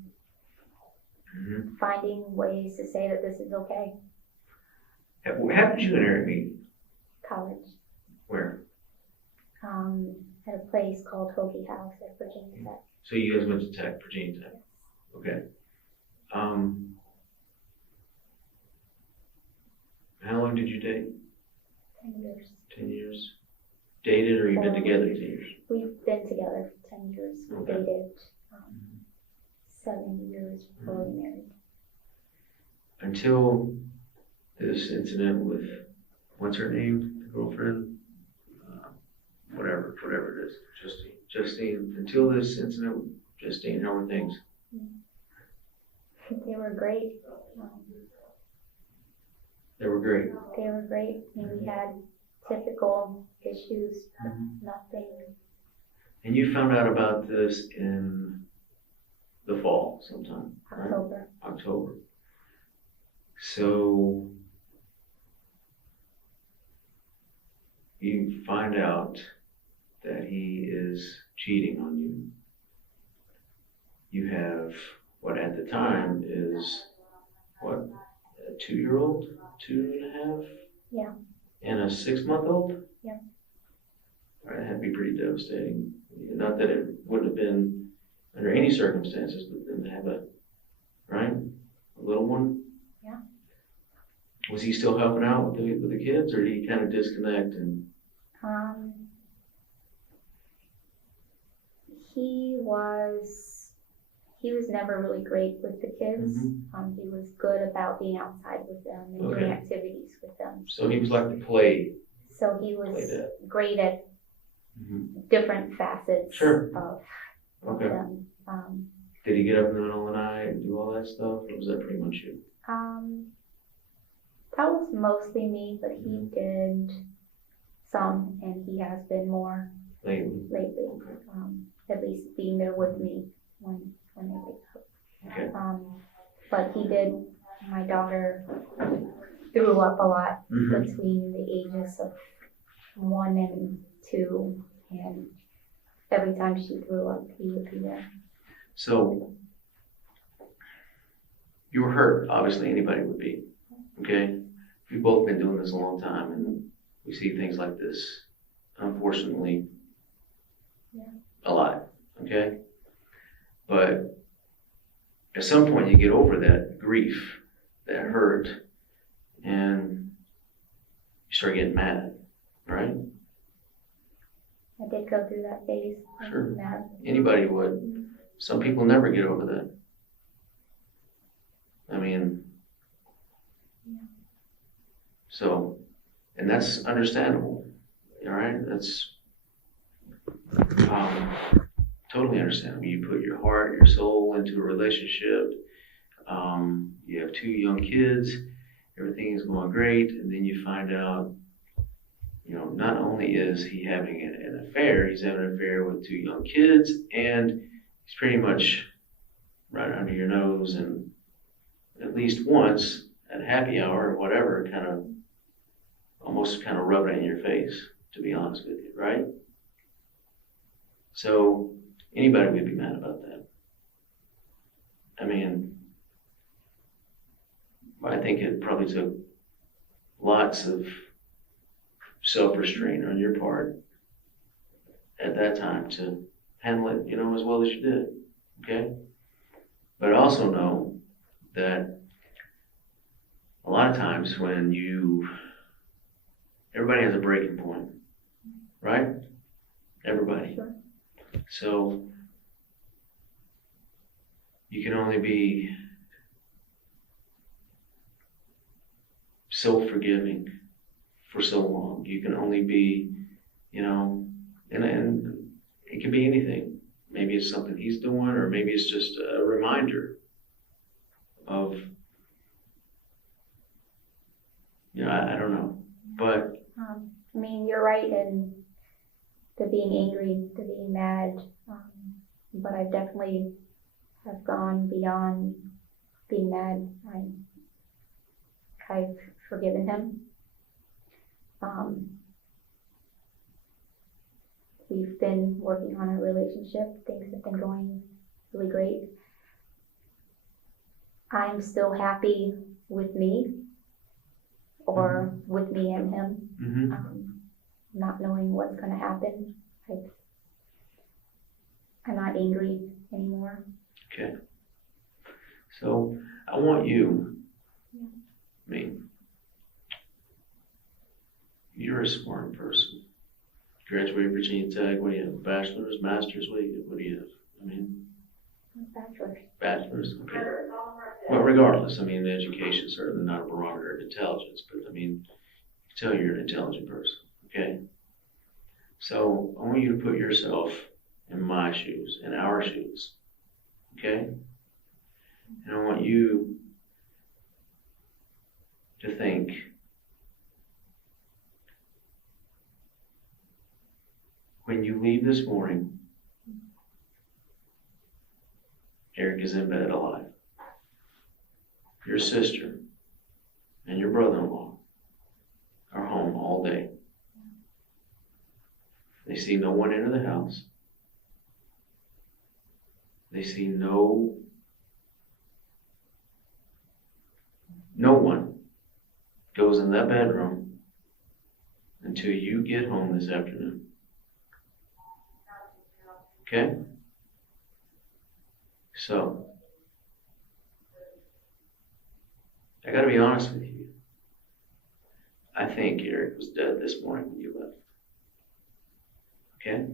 ways to say that this is okay. How did you and Eric meet? College. Where? at a place called Hoagie House at Virginia Tech. So you guys went to Tech, Virginia Tech. Okay. How long did you date? 10 years. 10 years. Dated or you've been together 10 years? We've been together for 10 years. We Okay. dated 7 years before we married. Until this incident with, what's her name, the girlfriend? Whatever it is. Justine. Until this incident with Justine, how were things? They were great. They were great. They were great. And we had typical issues, but nothing. And you found out about this in the fall sometime, right? October. So you find out that he is cheating on you. You have what at the time is what, a 2-year-old, 2.5? Yeah. And a 6-month-old? Yeah. Right, that'd be pretty devastating. Not that it wouldn't have been under any circumstances, but then to have a little one. Yeah. Was he still helping out with the kids, or did he kind of disconnect and? He was never really great with the kids. Mm-hmm. He was good about being outside with them and doing activities with them. So he was like the play. So he was dad. great at Mm-hmm. different facets Sure. of Okay. them. Did he get up in the middle of the night and do all that stuff, or was that pretty much you? That was mostly me, but he did some, and he has been more Lately. lately. At least being there with me when they wake up. Okay. But he did. My daughter threw up a lot Mm-hmm. between the ages of 1 and 2, and every time she threw up, he would be there. So you were hurt. Obviously, anybody would be. Okay. We've both been doing this a long time, and we see things like this, unfortunately, a lot. Okay. But at some point, you get over that grief, that hurt, and you start getting mad, right? I did go through that phase. Sure. Mad. Anybody would. Some people never get over that. I mean, so, and that's understandable, all right? That's totally understandable. You put your heart, your soul into a relationship. You have 2 young kids. Everything is going great, and then you find out, not only is he having an affair, he's having an affair with 2 young kids, and he's pretty much right under your nose, and at least once at happy hour or whatever, almost rub it in your face, to be honest with you, right? So anybody would be mad about that. I mean, I think it probably took lots of self-restraint on your part at that time to handle it, as well as you did, okay? But also know that a lot of times when everybody has a breaking point, right? Everybody. Sure. So you can only be so forgiving for so long. You can only be, and it can be anything. Maybe it's something he's doing, or maybe it's just a reminder of, I don't know. But you're right in the being angry, the being mad, but I definitely have gone beyond being mad. I've forgiven him. We've been working on a relationship. Things have been going really great. I'm still happy with me, or with me and him. mm-hmm. Not knowing what's going to happen. I'm not angry anymore. Okay. So I want you, I mean, you're a smart person. Graduated Virginia Tech, what do you have? Bachelor's, master's, what do you have? I mean, bachelor's, okay. But regardless, I mean, the education is certainly not a barometer of intelligence, but I mean, tell you're an intelligent person, okay? So I want you to put yourself in my shoes, in our shoes, okay? And I want you to think, when you leave this morning, Eric is in bed alive. Your sister and your brother-in-law are home all day. They see no one enter the house. They see no one goes in that bedroom until you get home this afternoon. Okay? So, I gotta be honest with you. I think Eric was dead this morning when you left. Okay?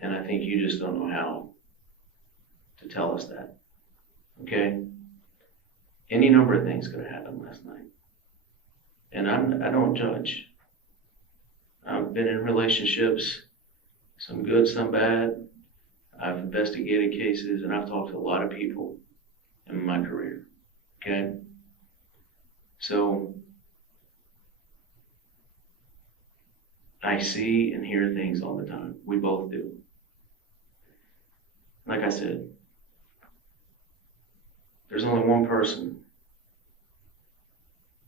And I think you just don't know how to tell us that. Okay? Any number of things could have happened last night. And I don't judge. I've been in relationships, some good, some bad. I've investigated cases, and I've talked to a lot of people in my career. Okay? So, I see and hear things all the time. We both do. Like I said, there's only one person.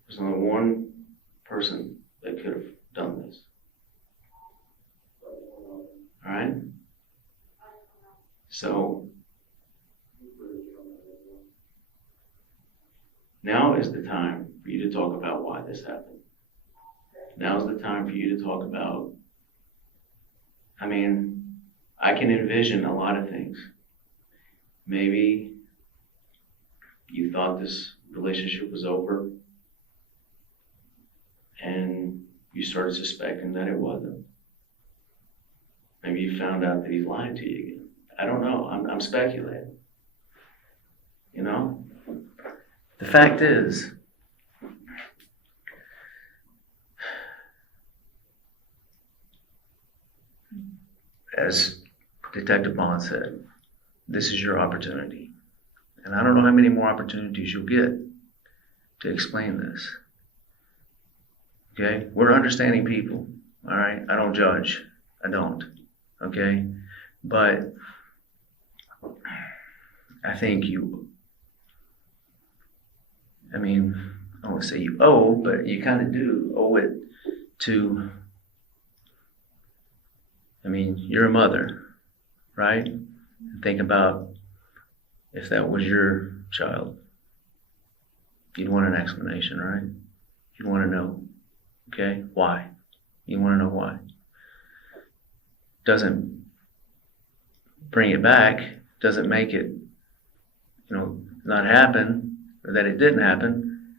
There's only one person that could have done this. All right? So, now is the time for you to talk about why this happened. Now is the time for you to talk about, I mean, I can envision a lot of things. Maybe you thought this relationship was over and you started suspecting that it wasn't. Maybe you found out that he's lying to you again. I don't know. I'm speculating. You know? The fact is, as Detective Bond said, this is your opportunity. And I don't know how many more opportunities you'll get to explain this. Okay? We're understanding people. All right? I don't judge. I don't. Okay? But I think I don't want to say you owe, but you kind of do owe it to, you're a mother, right? Think about if that was your child. You'd want an explanation, right? You'd want to know, okay? Why? You want to know why. Doesn't bring it back, doesn't make it, not happen, or that it didn't happen.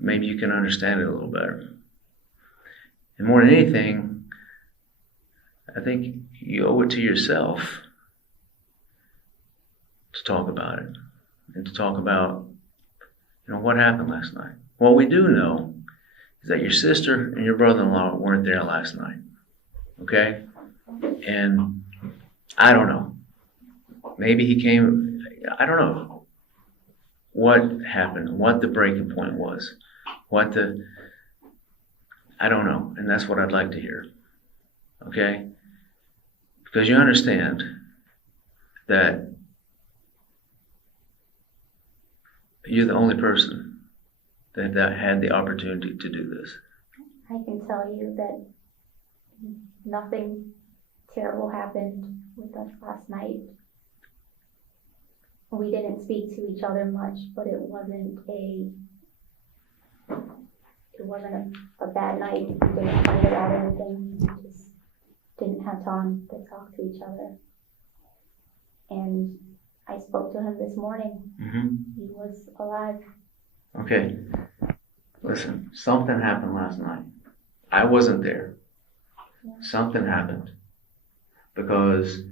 Maybe you can understand it a little better. And more than anything, I think you owe it to yourself to talk about it and to talk about, what happened last night. What we do know is that your sister and your brother-in-law weren't there last night, okay? And I don't know. Maybe he came, I don't know what happened, what the breaking point was, I don't know. And that's what I'd like to hear, okay? Because you understand that you're the only person that had the opportunity to do this. I can tell you that nothing terrible happened with us last night. We didn't speak to each other much, but it wasn't a bad night. We didn't fight about anything. We just didn't have time to talk to each other. and I spoke to him this morning. Mm-hmm. He was alive. Okay. Listen, something happened last night. I wasn't there. Something happened. Because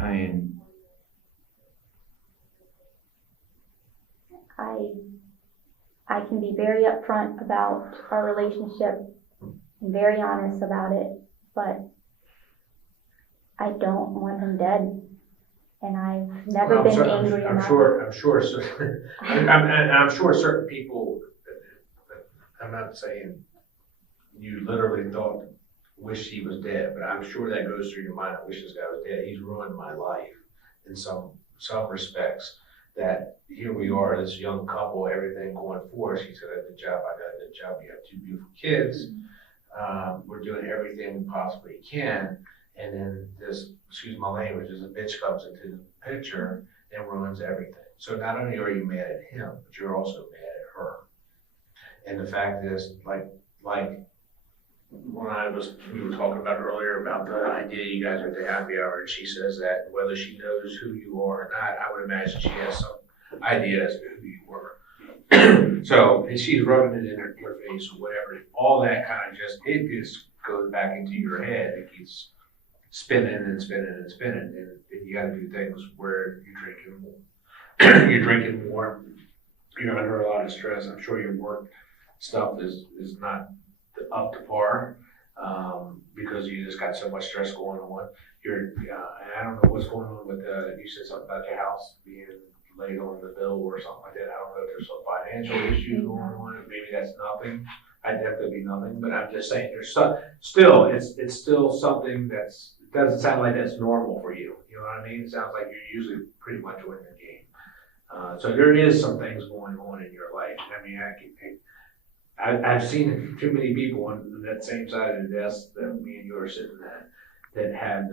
I mean, I can be very upfront about our relationship and very honest about it, but I don't want him dead. And I've never Well, been I'm angry I'm about sure, I'm sure, I'm sure certain people, I'm not saying you literally thought, wish he was dead, but I'm sure that goes through your mind, I wish this guy was dead, he's ruined my life in some respects. That here we are, this young couple, everything going for us, he's got a good job, I got a good job, we have 2 beautiful kids, we're doing everything we possibly can, and then this, excuse my language, this bitch comes into the picture and ruins everything. So not only are you mad at him, but you're also mad at her. And the fact is, like when we were talking about earlier about the idea you guys are at the happy hour, and she says that whether she knows who you are or not, I would imagine she has some idea as to who you were. So, and she's rubbing it in your face or whatever, all that kind of it just goes back into your head. It keeps spinning and spinning and spinning, and you gotta do things where you're drinking more. You're drinking more, you're under a lot of stress. I'm sure your work stuff is not up to par, because you just got so much stress going on. And I don't know what's going on with, you said something about your house being late on the bill or something like that. I don't know if there's some financial issue going on, maybe that's nothing. I doubt there'd be nothing, but I'm just saying, there's still, it's still something it doesn't sound like that's normal for you. You know what I mean? It sounds like you're usually pretty much winning the game. So there is some things going on in your life. I mean, I've seen too many people on that same side of the desk that me and you are sitting at that have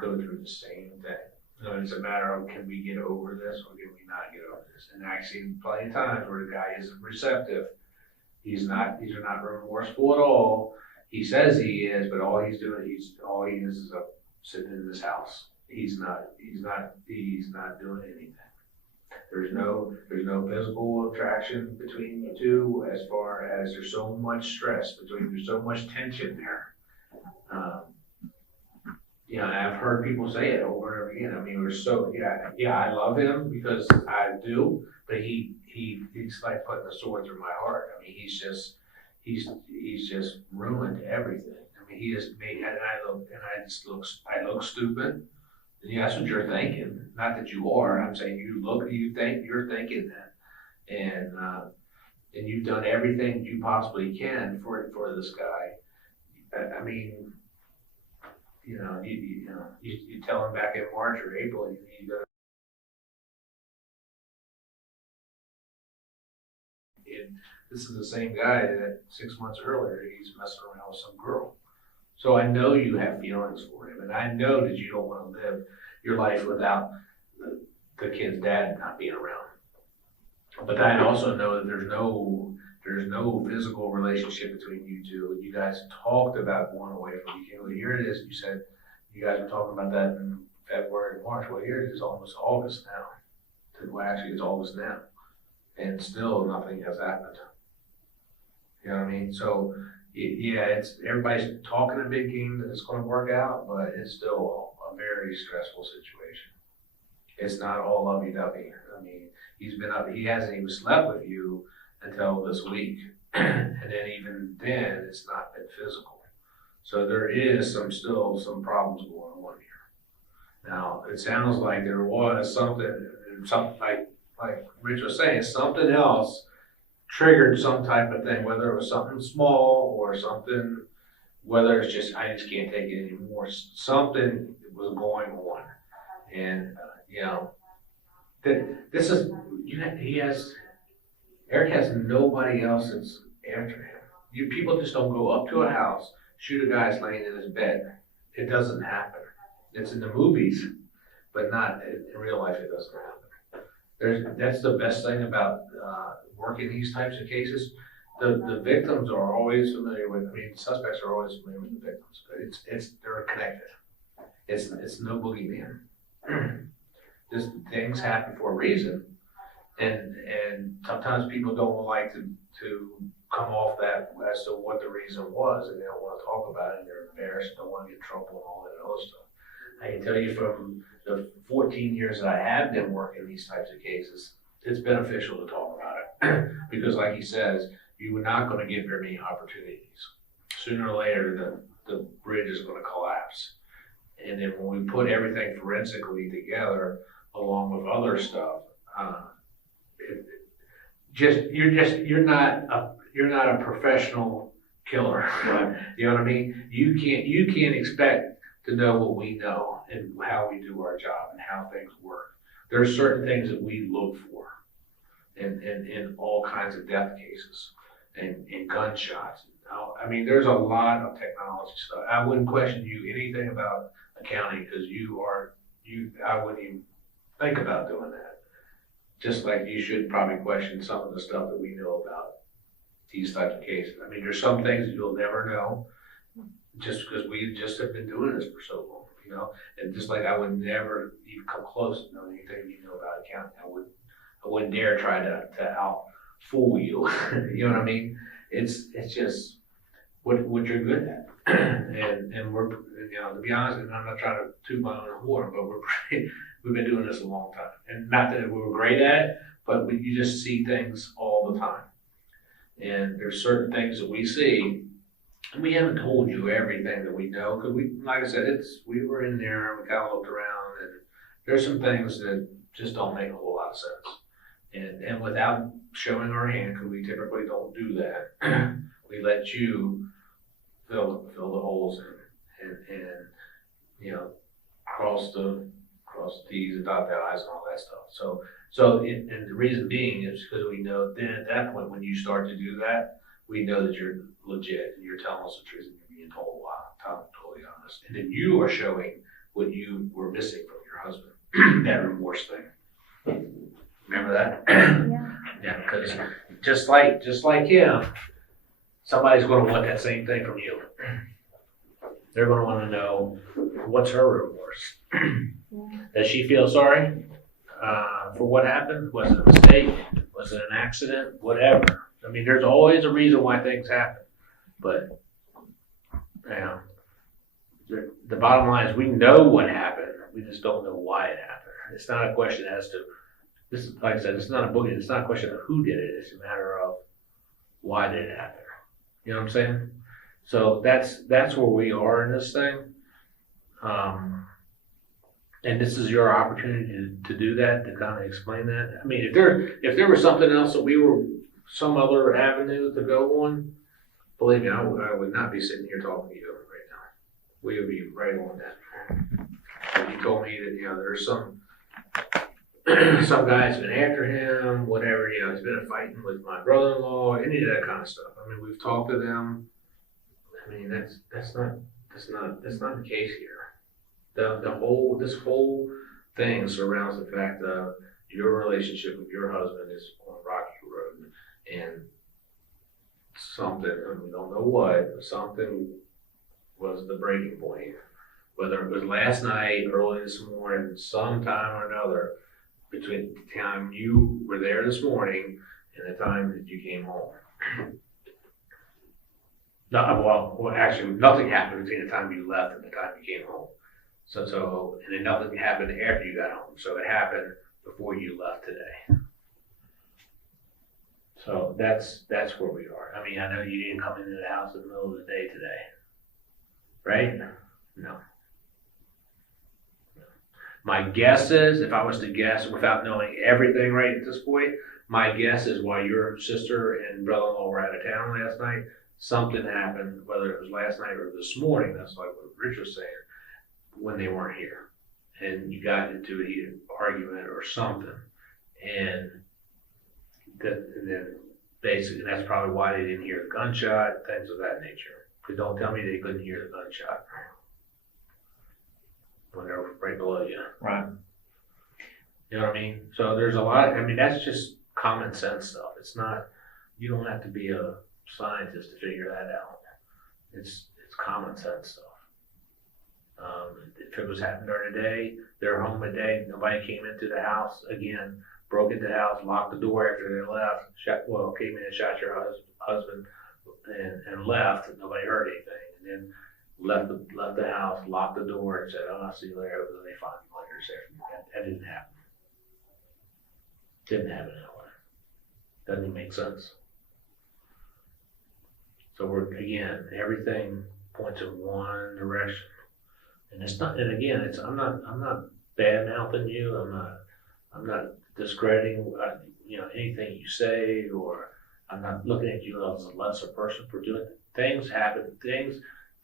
go through the same thing. So it's a matter of, can we get over this or can we not get over this? And I've seen plenty of times where the guy isn't receptive. These are not remorseful at all. He says he is, but all he is sitting in this house. He's not doing anything. There's no physical attraction between you two, as far as there's so much stress there's so much tension there. I've heard people say it over and over again. I mean, I love him because I do, but he's like putting a sword through my heart. I mean, he's just ruined everything. I mean, he just made, and I look stupid. Yeah, that's what you're thinking. Not that you are. I'm saying you're thinking that, and you've done everything you possibly can for this guy. I mean, you tell him back in March or April, you go. And this is the same guy that 6 months earlier he's messing around with some girl. So I know you have feelings for him, and I know that you don't want to live your life without the kid's dad not being around. But I also know that there's no physical relationship between you two. You guys talked about going away from each other. Here it is. You said you guys were talking about that in February and March. Well, here it is, almost August now. Well, actually, it's August now, and still nothing has happened. You know what I mean? So. Yeah, everybody's talking a big game that it's going to work out, but it's still a very stressful situation. It's not all lovey-dovey. I mean, he hasn't even slept with you until this week, and then even then, it's not been physical. So there is still some problems going on here. Now, it sounds like there was something like Rich was saying, something else triggered some type of thing, whether it was something small or something, whether it's just, I just can't take it anymore. Something was going on. And, Eric has nobody else that's after him. People just don't go up to a house, shoot a guy's laying in his bed. It doesn't happen. It's in the movies, but not in real life. It doesn't happen. That's the best thing about working these types of cases. the victims are always familiar with, suspects are always familiar with the victims. They're connected. It's no boogeyman. Just things happen for a reason. And sometimes people don't like to come off that as to what the reason was, and they don't want to talk about it, and they're embarrassed, don't want to get in trouble and all that other stuff. I can tell you from the 14 years that I have been working these types of cases, it's beneficial to talk about it. Because like he says, you are not going to get very many opportunities. Sooner or later, the bridge is going to collapse. And then when we put everything forensically together, along with other stuff, you're not a professional killer. Right. You know what I mean? You can't expect to know what we know and how we do our job and how things work. There are certain things that we look for in all kinds of death cases and gunshots. There's a lot of technology stuff. I wouldn't question you anything about accounting because I wouldn't even think about doing that. Just like you should probably question some of the stuff that we know about these types of cases. There's some things that you'll never know just because we just have been doing this for so long, And just like I would never even come close to knowing anything you know about accounting. I wouldn't dare try to out fool you. You know what I mean? It's just what you're good at. and we're, to be honest, and I'm not trying to toot my own horn, but we've been doing this a long time. And not that we were great at it, but you just see things all the time. And there's certain things that we see, and we haven't told you everything that we know, because like I said, we were in there and we kind of looked around, and there's some things that just don't make a whole lot of sense. And without showing our hand, because we typically don't do that, we let you fill the holes in and cross the T's and dot the I's and all that stuff. And the reason being is because we know then at that point when you start to do that, we know that you're legit and you're telling us the truth and you're being told I'm totally honest. And then you are showing what you were missing from your husband, that remorse thing. Remember that? Yeah. Yeah, because just like him, somebody's going to want that same thing from you. They're going to want to know what's her remorse. Yeah. Does she feel sorry for what happened? Was it a mistake? Was it an accident? Whatever. There's always a reason why things happen. But the bottom line is we know what happened. We just don't know why it happened. It's not a question as to, this is like I said, it's not a boogie. It's not a question of who did it. It's a matter of why did it happen. You know what I'm saying? So that's where we are in this thing. And this is your opportunity to do that, to kind of explain that. If there was something else that we were, some other avenue to go on, believe me, I would not be sitting here talking to you right now. We would be right on that. If you told me that, there's some guy's been after him, whatever, he's been fighting with my brother-in-law, any of that kind of stuff. We've talked to them. That's not the case here. This whole thing surrounds the fact that your relationship with your husband is on a rocky road, and something, we don't know what, but something was the breaking point. Whether it was last night, early this morning, sometime or another, between the time you were there this morning and the time that you came home. Well, actually, nothing happened between the time you left and the time you came home. So, and then nothing happened after you got home. So it happened before you left today. So that's where we are. I know you didn't come into the house in the middle of the day today, right? No. My guess is, if I was to guess without knowing everything right at this point, my guess is while your sister and brother-in-law were out of town last night, something happened, whether it was last night or this morning, that's like what Rich was saying, when they weren't here. And you got into a heated argument or something. And then basically, that's probably why they didn't hear the gunshot, things of that nature. Because don't tell me they couldn't hear the gunshot when they're right below you. Right. You know what I mean? So there's a lot, that's just common sense stuff. It's not, you don't have to be a scientists to figure that out. It's common sense stuff. If it was happening during the day, they're home a day, nobody came into the house again, broke into the house, locked the door after they left, came in and shot your husband and left, and nobody heard anything, and then left the house, locked the door, and said, "Oh, I'll see you later." And they find you later. That didn't happen. Didn't happen that way. Doesn't even make sense. So again, everything points in one direction. And it's not, and again, I'm not bad mouthing you. I'm not discrediting, anything you say, or I'm not looking at you as a lesser person for doing it. Things happen.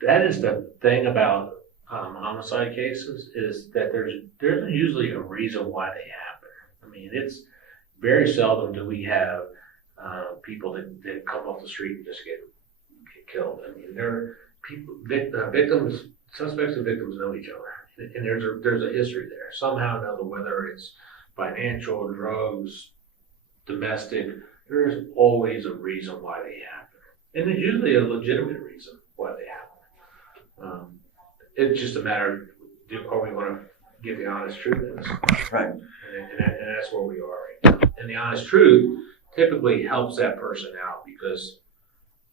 That is the thing about homicide cases, is that there's usually a reason why they happen. I mean, it's very seldom do we have people that come off the street and just get killed. I mean, victims, suspects and victims know each other, and there's a history there somehow or another, whether it's financial, drugs, domestic. There's always a reason why they happen, and it's usually a legitimate reason why they happen. It's just a matter of, are we going to get the honest truth in this? Right. And that's where we are right now. And the honest truth typically helps that person out, because,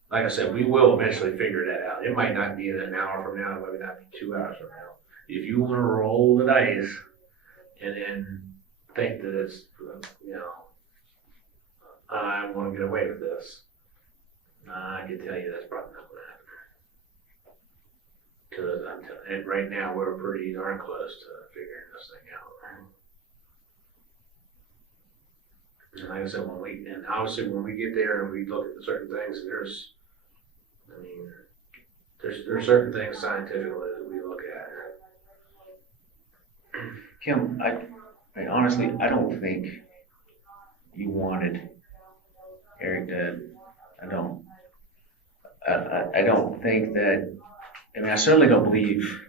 like I said, we will eventually figure that out. It might not be an hour from now, it might not be 2 hours from now. If you want to roll the dice and think that it's, I'm going to get away with this, I can tell you that's probably not going to happen. Because and right now we're pretty darn close to figuring this thing out. And like I said, when we get there and we look at certain things, there's certain things scientifically that we look at. Kim, I honestly, I don't think you wanted Eric dead. I don't. I don't think that, I certainly don't believe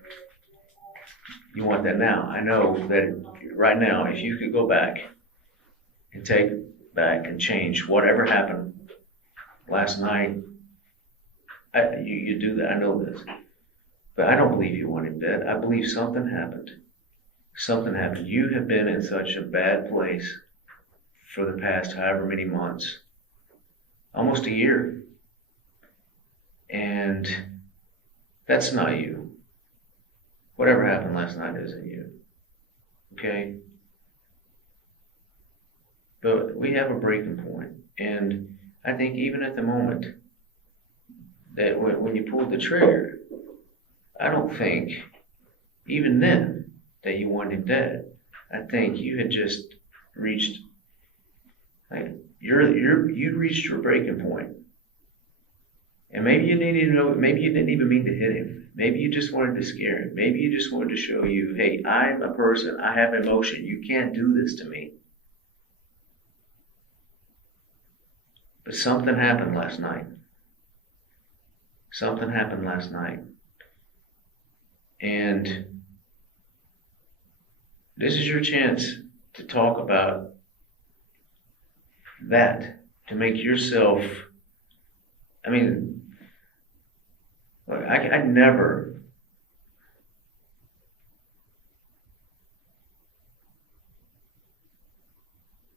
you want that now. I know that right now, if you could go back and take back and change whatever happened last night, you do that. I know this. But I don't believe you want him dead. I believe something happened. Something happened. You have been in such a bad place for the past however many months, almost a year. And that's not you. Whatever happened last night isn't you. Okay? But we have a breaking point. And I think even at the moment that when you pulled the trigger, I don't think even then that you wanted him dead. I think you had just reached, you reached your breaking point. And maybe you didn't even know, maybe you didn't even mean to hit him. Maybe you just wanted to scare him. Maybe you just wanted to show you, hey, I'm a person, I have emotion, you can't do this to me. But something happened last night. Something happened last night. And this is your chance to talk about that, to make yourself, look, I never,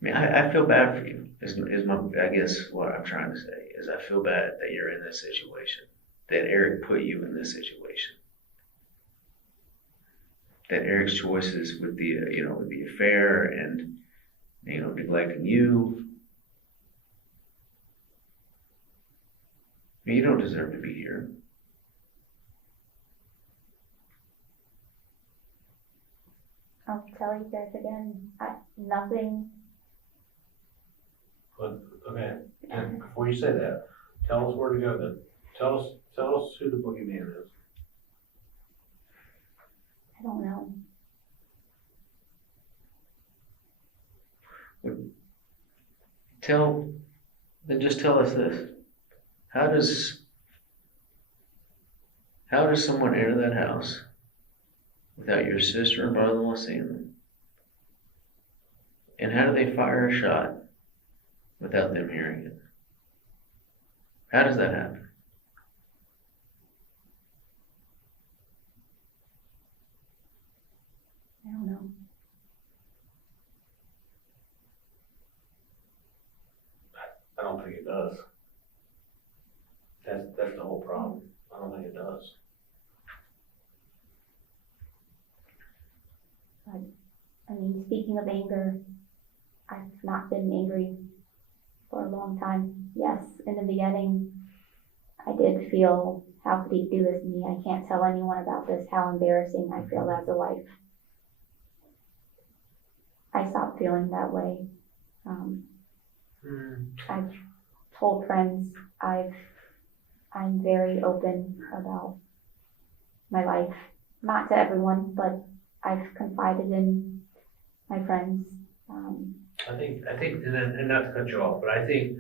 I feel bad for you, is I guess what I'm trying to say, is I feel bad that you're in this situation, that Eric put you in this situation, that Eric's choices with the, with the affair and, neglecting you. You don't deserve to be here. I'll tell you guys again, nothing. But, okay, and before you say that, tell us where to go then. Tell us who the boogeyman is. I don't know. Just tell us this. How does someone enter that house without your sister and brother-in-law seeing them? And how do they fire a shot without them hearing it? How does that happen? I don't know. I don't think it does. That's the whole problem. I don't think it does. I mean, speaking of anger, I've not been angry for a long time. Yes, in the beginning, I did feel, how could he do this to me? I can't tell anyone about this, how embarrassing I feel as a wife. I stopped feeling that way. I've told friends, I'm very open about my life. Not to everyone, but I've confided in my friends. I think, and not to cut you off, but I think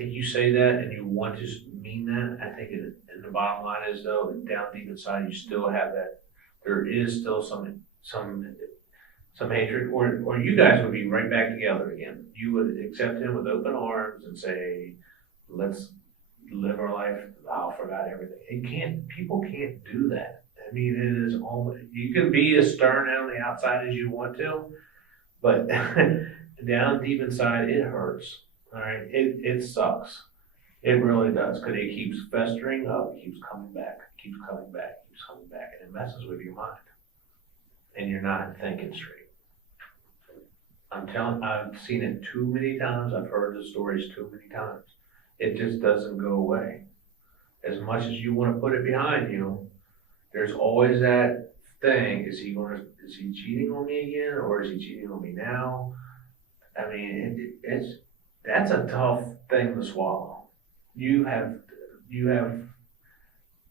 you say that and you want to mean that. I think and the bottom line is though, down deep inside, you still have that, there is still some hatred, or you guys would be right back together again. You would accept him with open arms and say, let's live our life. I forgot everything. People can't do that. I mean, it is almost, you can be as stern on the outside as you want to, but down deep inside, it hurts. All right, it sucks. It really does, because it keeps festering up, it keeps coming back, keeps coming back, keeps coming back, and it messes with your mind, and you're not thinking straight. I've seen it too many times. I've heard the stories too many times. It just doesn't go away. As much as you want to put it behind you, there's always that thing. Is he cheating on me again, or is he cheating on me now? I mean, that's a tough thing to swallow. You have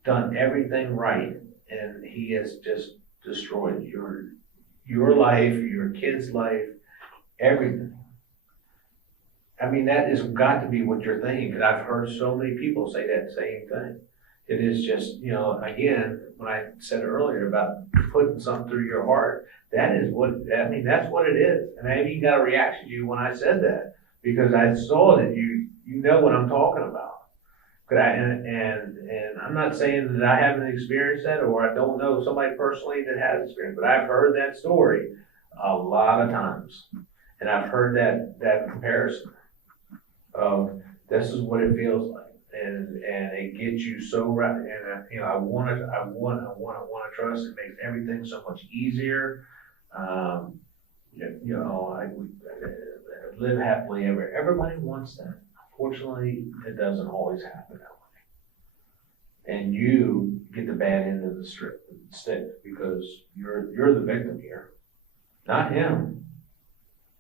done everything right, and he has just destroyed your life, your kid's life, everything. I mean, that has got to be what you're thinking, because I've heard so many people say that same thing. It is just, again, when I said earlier about putting something through your heart, that's what it is. And maybe you got a reaction to you when I said that, because I saw that you know what I'm talking about. And I'm not saying that I haven't experienced that, or I don't know somebody personally that has experienced, but I've heard that story a lot of times. And I've heard that comparison of this is what it feels like. And it gets you so right. And I want to trust. It makes everything so much easier. I live happily ever. Everybody wants that. Unfortunately, it doesn't always happen that way. And you get the bad end of the stick because you're the victim here, not him.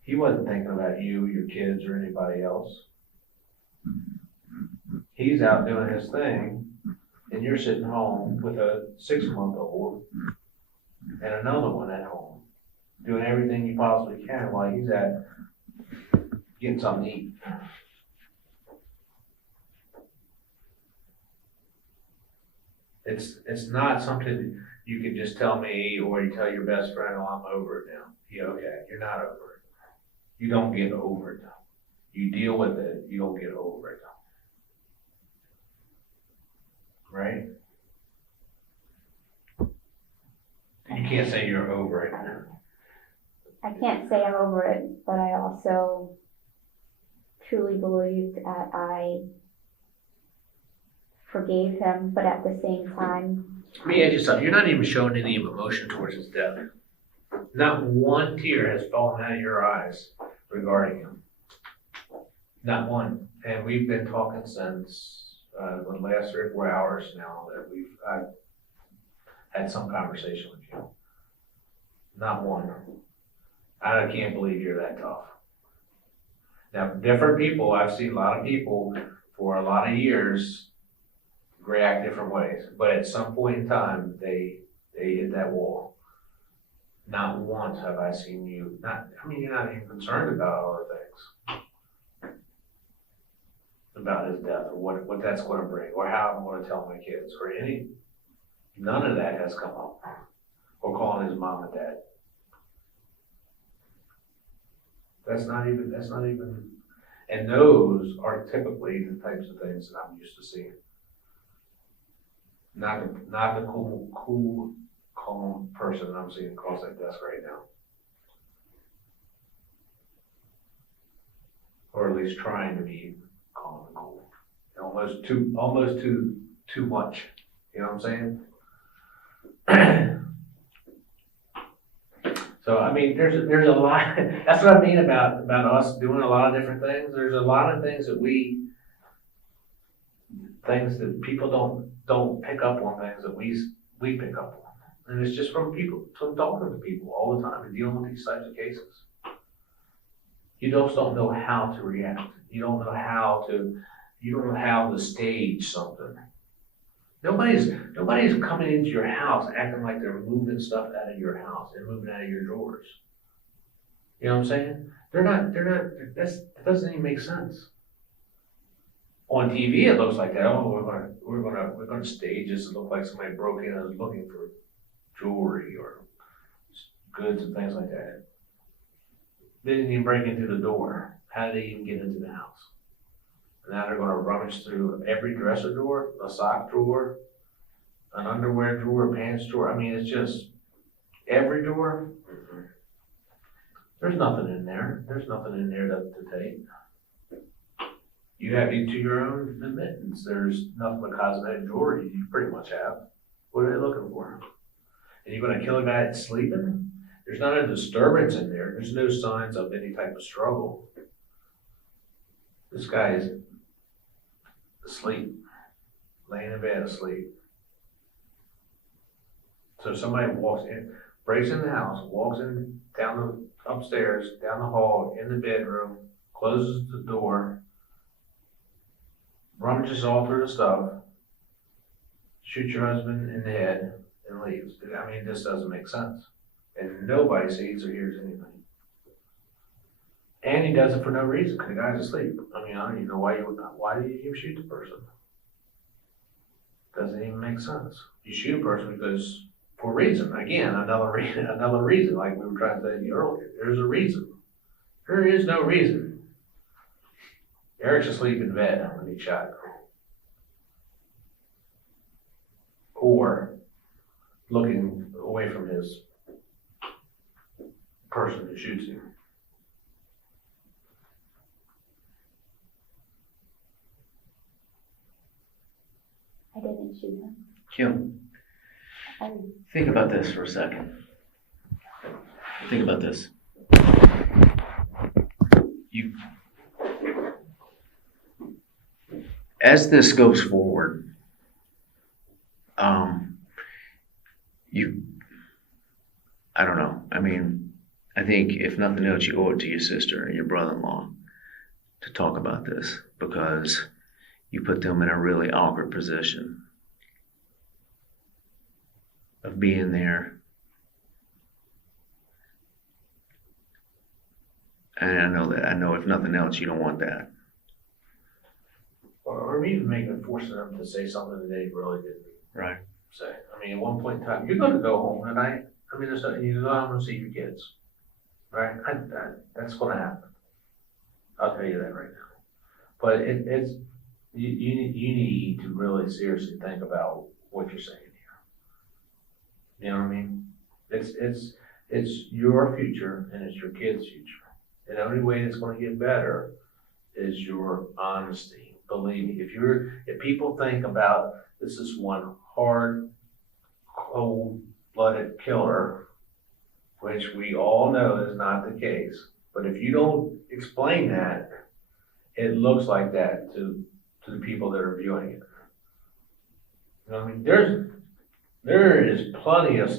He wasn't thinking about you, your kids, or anybody else. He's out doing his thing, and you're sitting home with a 6-month-old and another one at home, doing everything you possibly can while he's at getting something to eat. It's not something you can just tell me, or you tell your best friend, oh, I'm over it now. Yeah, okay, you're not over it. You don't get over it. You deal with it, you don't get over it. Right? You can't say you're over it. I can't say I'm over it, but I also truly believe that I forgave him, but at the same time. Let me ask you something. You're not even showing any emotion towards his death. Not one tear has fallen out of your eyes regarding him. Not one. And we've been talking since the last 3 or 4 hours now that I've had some conversation with you. Not one. I can't believe you're that tough. Now, different people, I've seen a lot of people for a lot of years react different ways, but at some point in time, they hit that wall. Not once have I seen you, you're not even concerned about other things. About his death, or what that's going to bring, or how I'm going to tell my kids, or none of that has come up. Or calling his mom and dad. That's not even, And those are typically the types of things that I'm used to seeing. Not the cool, calm person I'm seeing across that desk right now. Or at least trying to be calm and cool. Almost too much. You know what I'm saying? So I mean, there's a lot. That's what I mean about us doing a lot of different things. There's a lot of things that people don't pick up on, things that we pick up on, and it's just from talking to people all the time and dealing with these types of cases. You just don't know how to react. You don't know how to stage something. Nobody's coming into your house acting like they're moving stuff out of your house and moving out of your drawers. You know what I'm saying? They're not, that doesn't even make sense. On TV, it looks like that. Oh, we're gonna stage this and look like somebody broke in and was looking for jewelry or goods and things like that. They didn't even break into the door. How did they even get into the house? Now they're gonna rummage through every dresser drawer, a sock drawer, an underwear drawer, a pants drawer. I mean, it's just every drawer. There's nothing in there. There's nothing in there to take. You have to your own admittance. There's nothing but cosmetic jewelry you pretty much have. What are they looking for? And you're gonna kill a guy that's sleeping? There's not a disturbance in there. There's no signs of any type of struggle. This guy is asleep, laying in bed asleep. So somebody walks in, breaks in the house, walks in down the upstairs, down the hall, in the bedroom, closes the door, rummages all through the stuff, shoots your husband in the head, and leaves. I mean, this doesn't make sense. And nobody sees or hears anything. And he does it for no reason, because the guy's asleep. I mean, I don't even know why do you even shoot the person? Doesn't even make sense. You shoot a person because, for a reason. Again, another reason, like we were trying to say earlier. There's a reason. There is no reason. Eric's asleep in bed when he shot her. Or looking away from his person who shoots him. I didn't shoot him. Kim, I think about this for a second. Think about this. As this goes forward, I don't know. I mean, I think if nothing else, you owe it to your sister and your brother-in-law to talk about this, because you put them in a really awkward position of being there. And I know if nothing else, you don't want that. Or even forcing them to say something that they really didn't Right. say. I mean, at one point in time, you're gonna go home tonight. I mean, you go home and see your kids, right? That's gonna happen. I'll tell you that right now. But you need to really seriously think about what you're saying here. You know what I mean? It's your future and it's your kids' future. And the only way it's going to get better is your honesty. Believe me, if people think about this is one hard, cold-blooded killer, which we all know is not the case, but if you don't explain that, it looks like that to the people that are viewing it. You know what I mean? There is plenty of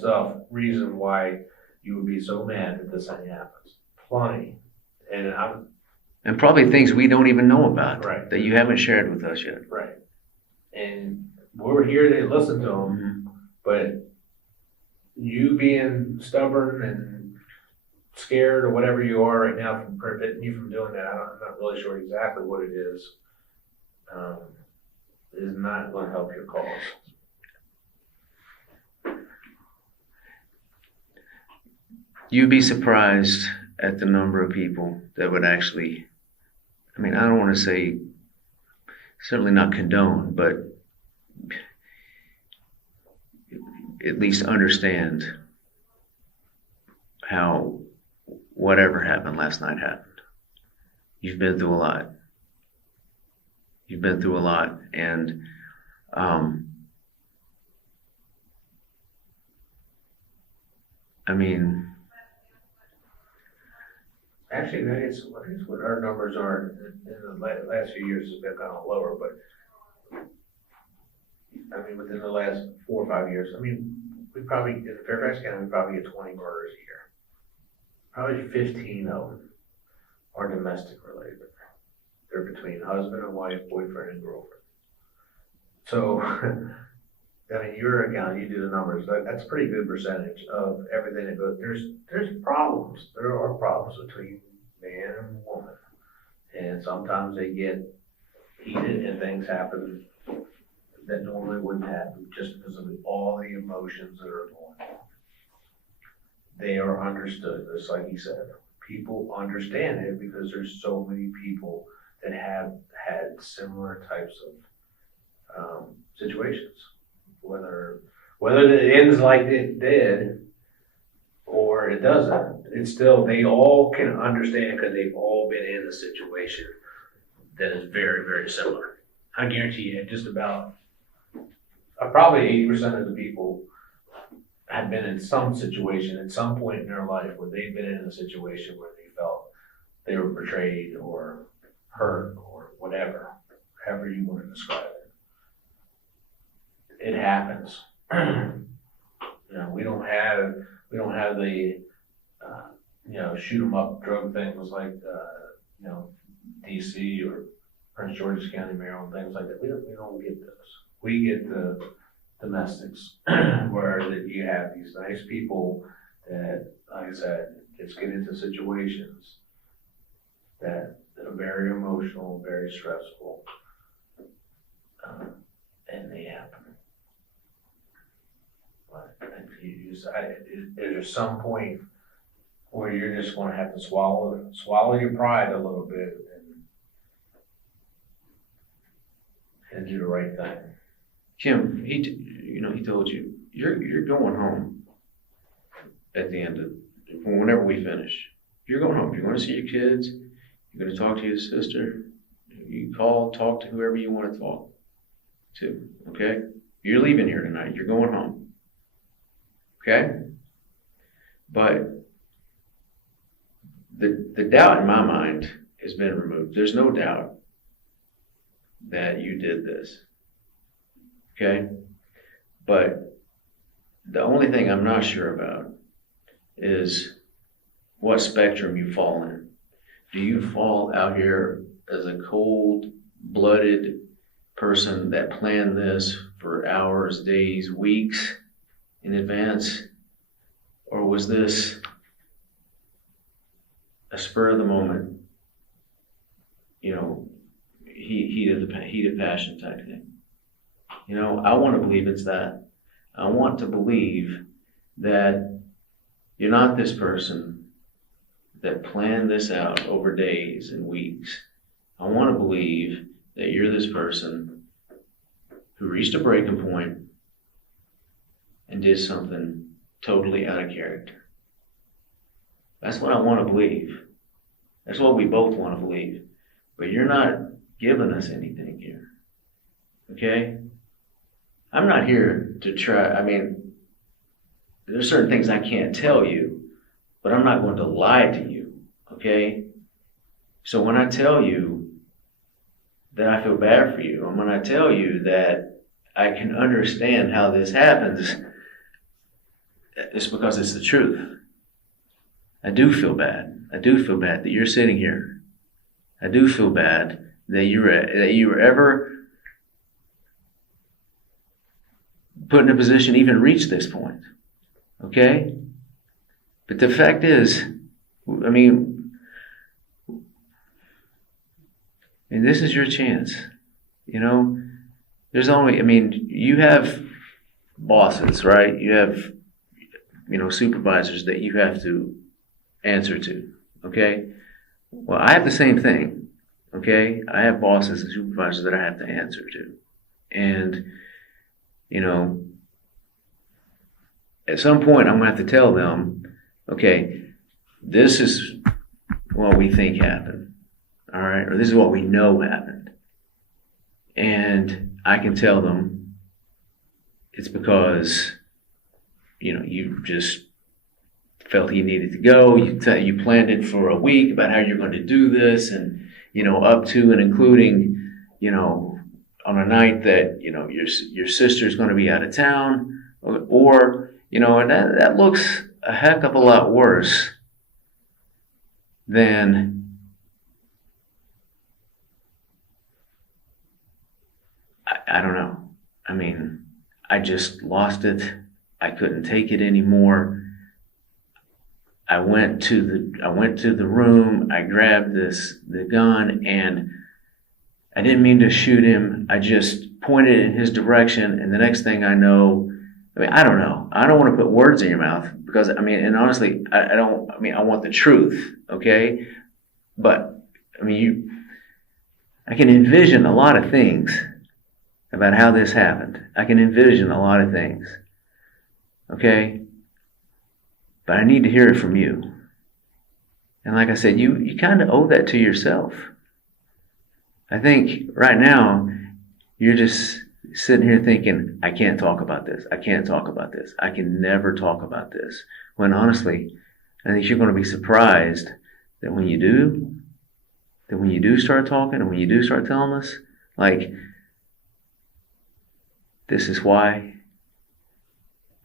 reason why you would be so mad that this thing happens. Plenty. And probably things we don't even know about, right, that you haven't shared with us yet. Right. And we're here to listen to them, Mm-hmm. but you being stubborn and scared or whatever you are right now from preventing you from doing that, I'm not really sure exactly what it is not going to help your cause. You'd be surprised at the number of people that would actually I mean, I don't want to say, certainly not condone, but at least understand how whatever happened last night happened. You've been through a lot. You've been through a lot, and I mean, Actually, that is what our numbers are in the last few years has been kind of lower, but I mean, within the last 4 or 5 years, I mean, we probably, in Fairfax County, we probably get 20 murders a year. Probably 15 of them are domestic related. They're between husband and wife, boyfriend and girlfriend. So, I mean, you're a guy, you do the numbers, that's a pretty good percentage of everything that goes, there's problems. There are problems between man and woman. And sometimes they get heated and things happen that normally wouldn't happen just because of all the emotions that are going on. They are understood, just like he said. People understand it because there's so many people that have had similar types of situations. Whether it ends like it did or it doesn't, it's still, they all can understand because they've all been in a situation that is very, very similar. I guarantee you, just about, probably 80% of the people have been in some situation at some point in their life where they've been in a situation where they felt they were betrayed or hurt or whatever, however you want to describe it. It happens. You know, we don't have the shoot 'em up drug things like DC or Prince George's County, Maryland, things like that. We don't get those. We get the domestics where that you have these nice people that, like I said, just get into situations that are very emotional, very stressful, and they happen. But there's some point where you're just going to have to swallow your pride a little bit and do the right thing. Kim, he told you, you're going home at the end of, whenever we finish. You're going home. You're going to see your kids. You're going to talk to your sister. You talk to whoever you want to talk to, okay? You're leaving here tonight. You're going home, okay? But the doubt in my mind has been removed. There's no doubt that you did this, okay? But the only thing I'm not sure about is what spectrum you fall in. Do you fall out here as a cold-blooded person that planned this for hours, days, weeks in advance? Or was this a spur of the moment, heat of passion type thing? I want to believe it's that. I want to believe that you're not this person that planned this out over days and weeks. I want to believe that you're this person who reached a breaking point and did something totally out of character. That's what I want to believe. That's what we both want to believe. But you're not giving us anything here. Okay? I'm not here to try, there's certain things I can't tell you, but I'm not going to lie to you. Okay? So when I tell you that I feel bad for you, and when I tell you that I can understand how this happens, it's because it's the truth. I do feel bad. I do feel bad that you're sitting here. I do feel bad that you were ever put in a position to even reach this point. Okay? But the fact is, and this is your chance. There's only, you have bosses, right? You have, supervisors that you have to answer to, okay? Well, I have the same thing, okay? I have bosses and supervisors that I have to answer to. And, you know, at some point I'm gonna have to tell them, okay, this is what we think happened, all right? Or this is what we know happened. And I can tell them it's because, you know, you just felt he needed to go. You planned it for a week about how you're going to do this, and, you know, up to and including, you know, on a night that, you know, your sister's going to be out of town, or you know, and that looks a heck of a lot worse than I don't know. I mean, I just lost it. I couldn't take it anymore. I went to the room. I grabbed the gun, and I didn't mean to shoot him. I just pointed in his direction, and the next thing I know, I mean, I don't know. I don't want to put words in your mouth because, I mean, and honestly, I don't. I mean, I want the truth, okay? But I mean, I can envision a lot of things about how this happened. I can envision a lot of things, okay? But I need to hear it from you. And like I said, you kind of owe that to yourself. I think right now, you're just sitting here thinking, I can't talk about this. I can't talk about this. I can never talk about this. When honestly, I think you're going to be surprised that when you do start talking and when you do start telling us, like, this is why.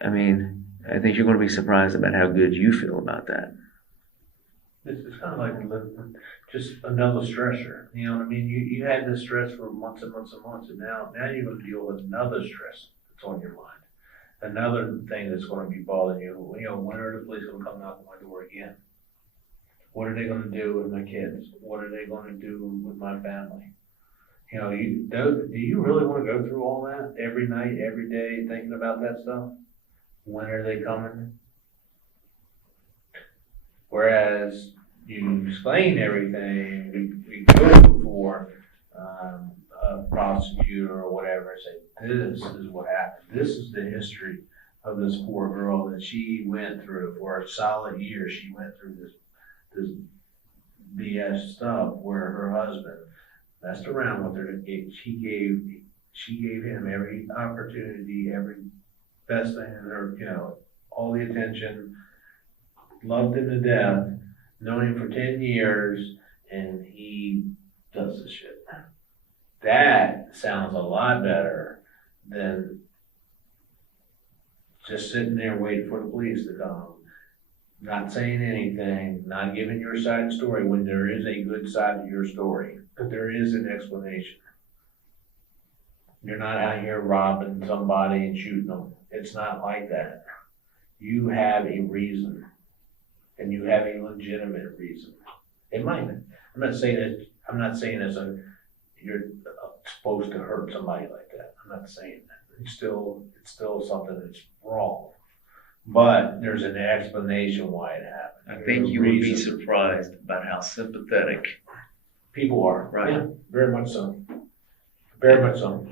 I mean, I think you're going to be surprised about how good you feel about that. It's kind of like just another stressor. You know what I mean? You had this stress for months and months and months, and now you're going to deal with another stress that's on your mind. Another thing that's going to be bothering you. You know, when are the police going to come knock on my door again? What are they going to do with my kids? What are they going to do with my family? You know, do you really want to go through all that every night, every day, thinking about that stuff? When are they coming? Whereas you explain everything, we go before a prosecutor or whatever and say, this is what happened. This is the history of this poor girl that she went through for a solid year. She went through this BS stuff where her husband messed around with her. She gave him every opportunity, every best thing in her, you know, all the attention, loved him to death, known him for 10 years, and he does this shit. That sounds a lot better than just sitting there waiting for the police to come, not saying anything, not giving your side of the story when there is a good side to your story, but there is an explanation. You're not out here robbing somebody and shooting them. It's not like that. You have a reason. And you have a legitimate reason. It might. I'm not saying you're supposed to hurt somebody like that. I'm not saying that. It's still something that's wrong. But there's an explanation why it happened. I think you would be surprised about how sympathetic people are. Right. Yeah, very much so. Very much so.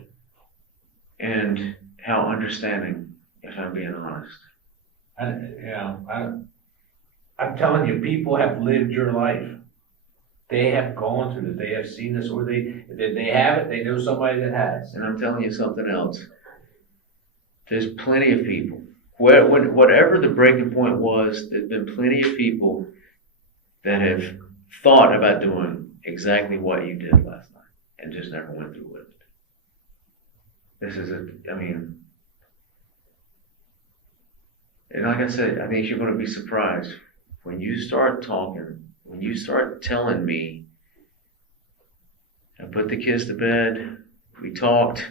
And how understanding, if I'm being honest. I'm telling you, people have lived your life. They have gone through this. They have seen this, or if they haven't, they know somebody that has. And I'm telling you something else. There's plenty of people. Whatever the breaking point was, there's been plenty of people that have thought about doing exactly what you did last night and just never went through with it. This is and like I said, I think you're going to be surprised when you start talking, when you start telling me, I put the kids to bed, we talked,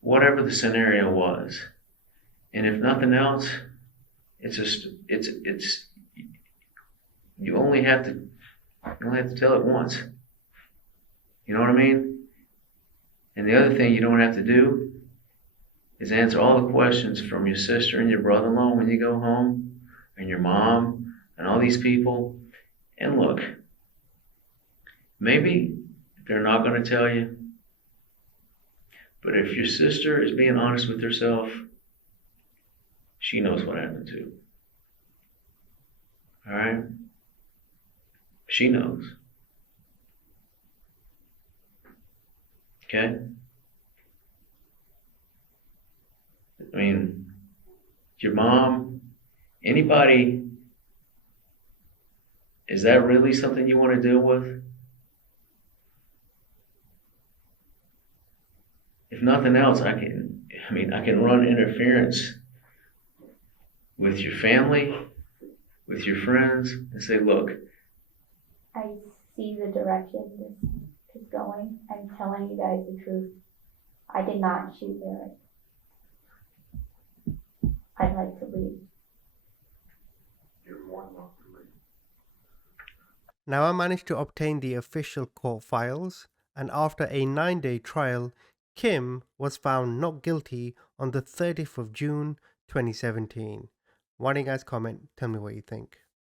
whatever the scenario was. And if nothing else, you only have to tell it once. You know what I mean? And the other thing you don't have to do is answer all the questions from your sister and your brother-in-law when you go home, and your mom, and all these people. And look, maybe they're not gonna tell you. But if your sister is being honest with herself, she knows what happened too. All right? She knows. Okay? I mean, your mom, anybody, is that really something you want to deal with? If nothing else, I can run interference with your family, with your friends, and say, look, I see the direction this is going. I'm telling you guys the truth. I did not shoot Eric. I'd like to leave. You're more than welcome to leave. Now I managed to obtain the official court files, and after a 9-day trial, Kim was found not guilty on the 30th of June 2017. Why don't you guys comment? Tell me what you think.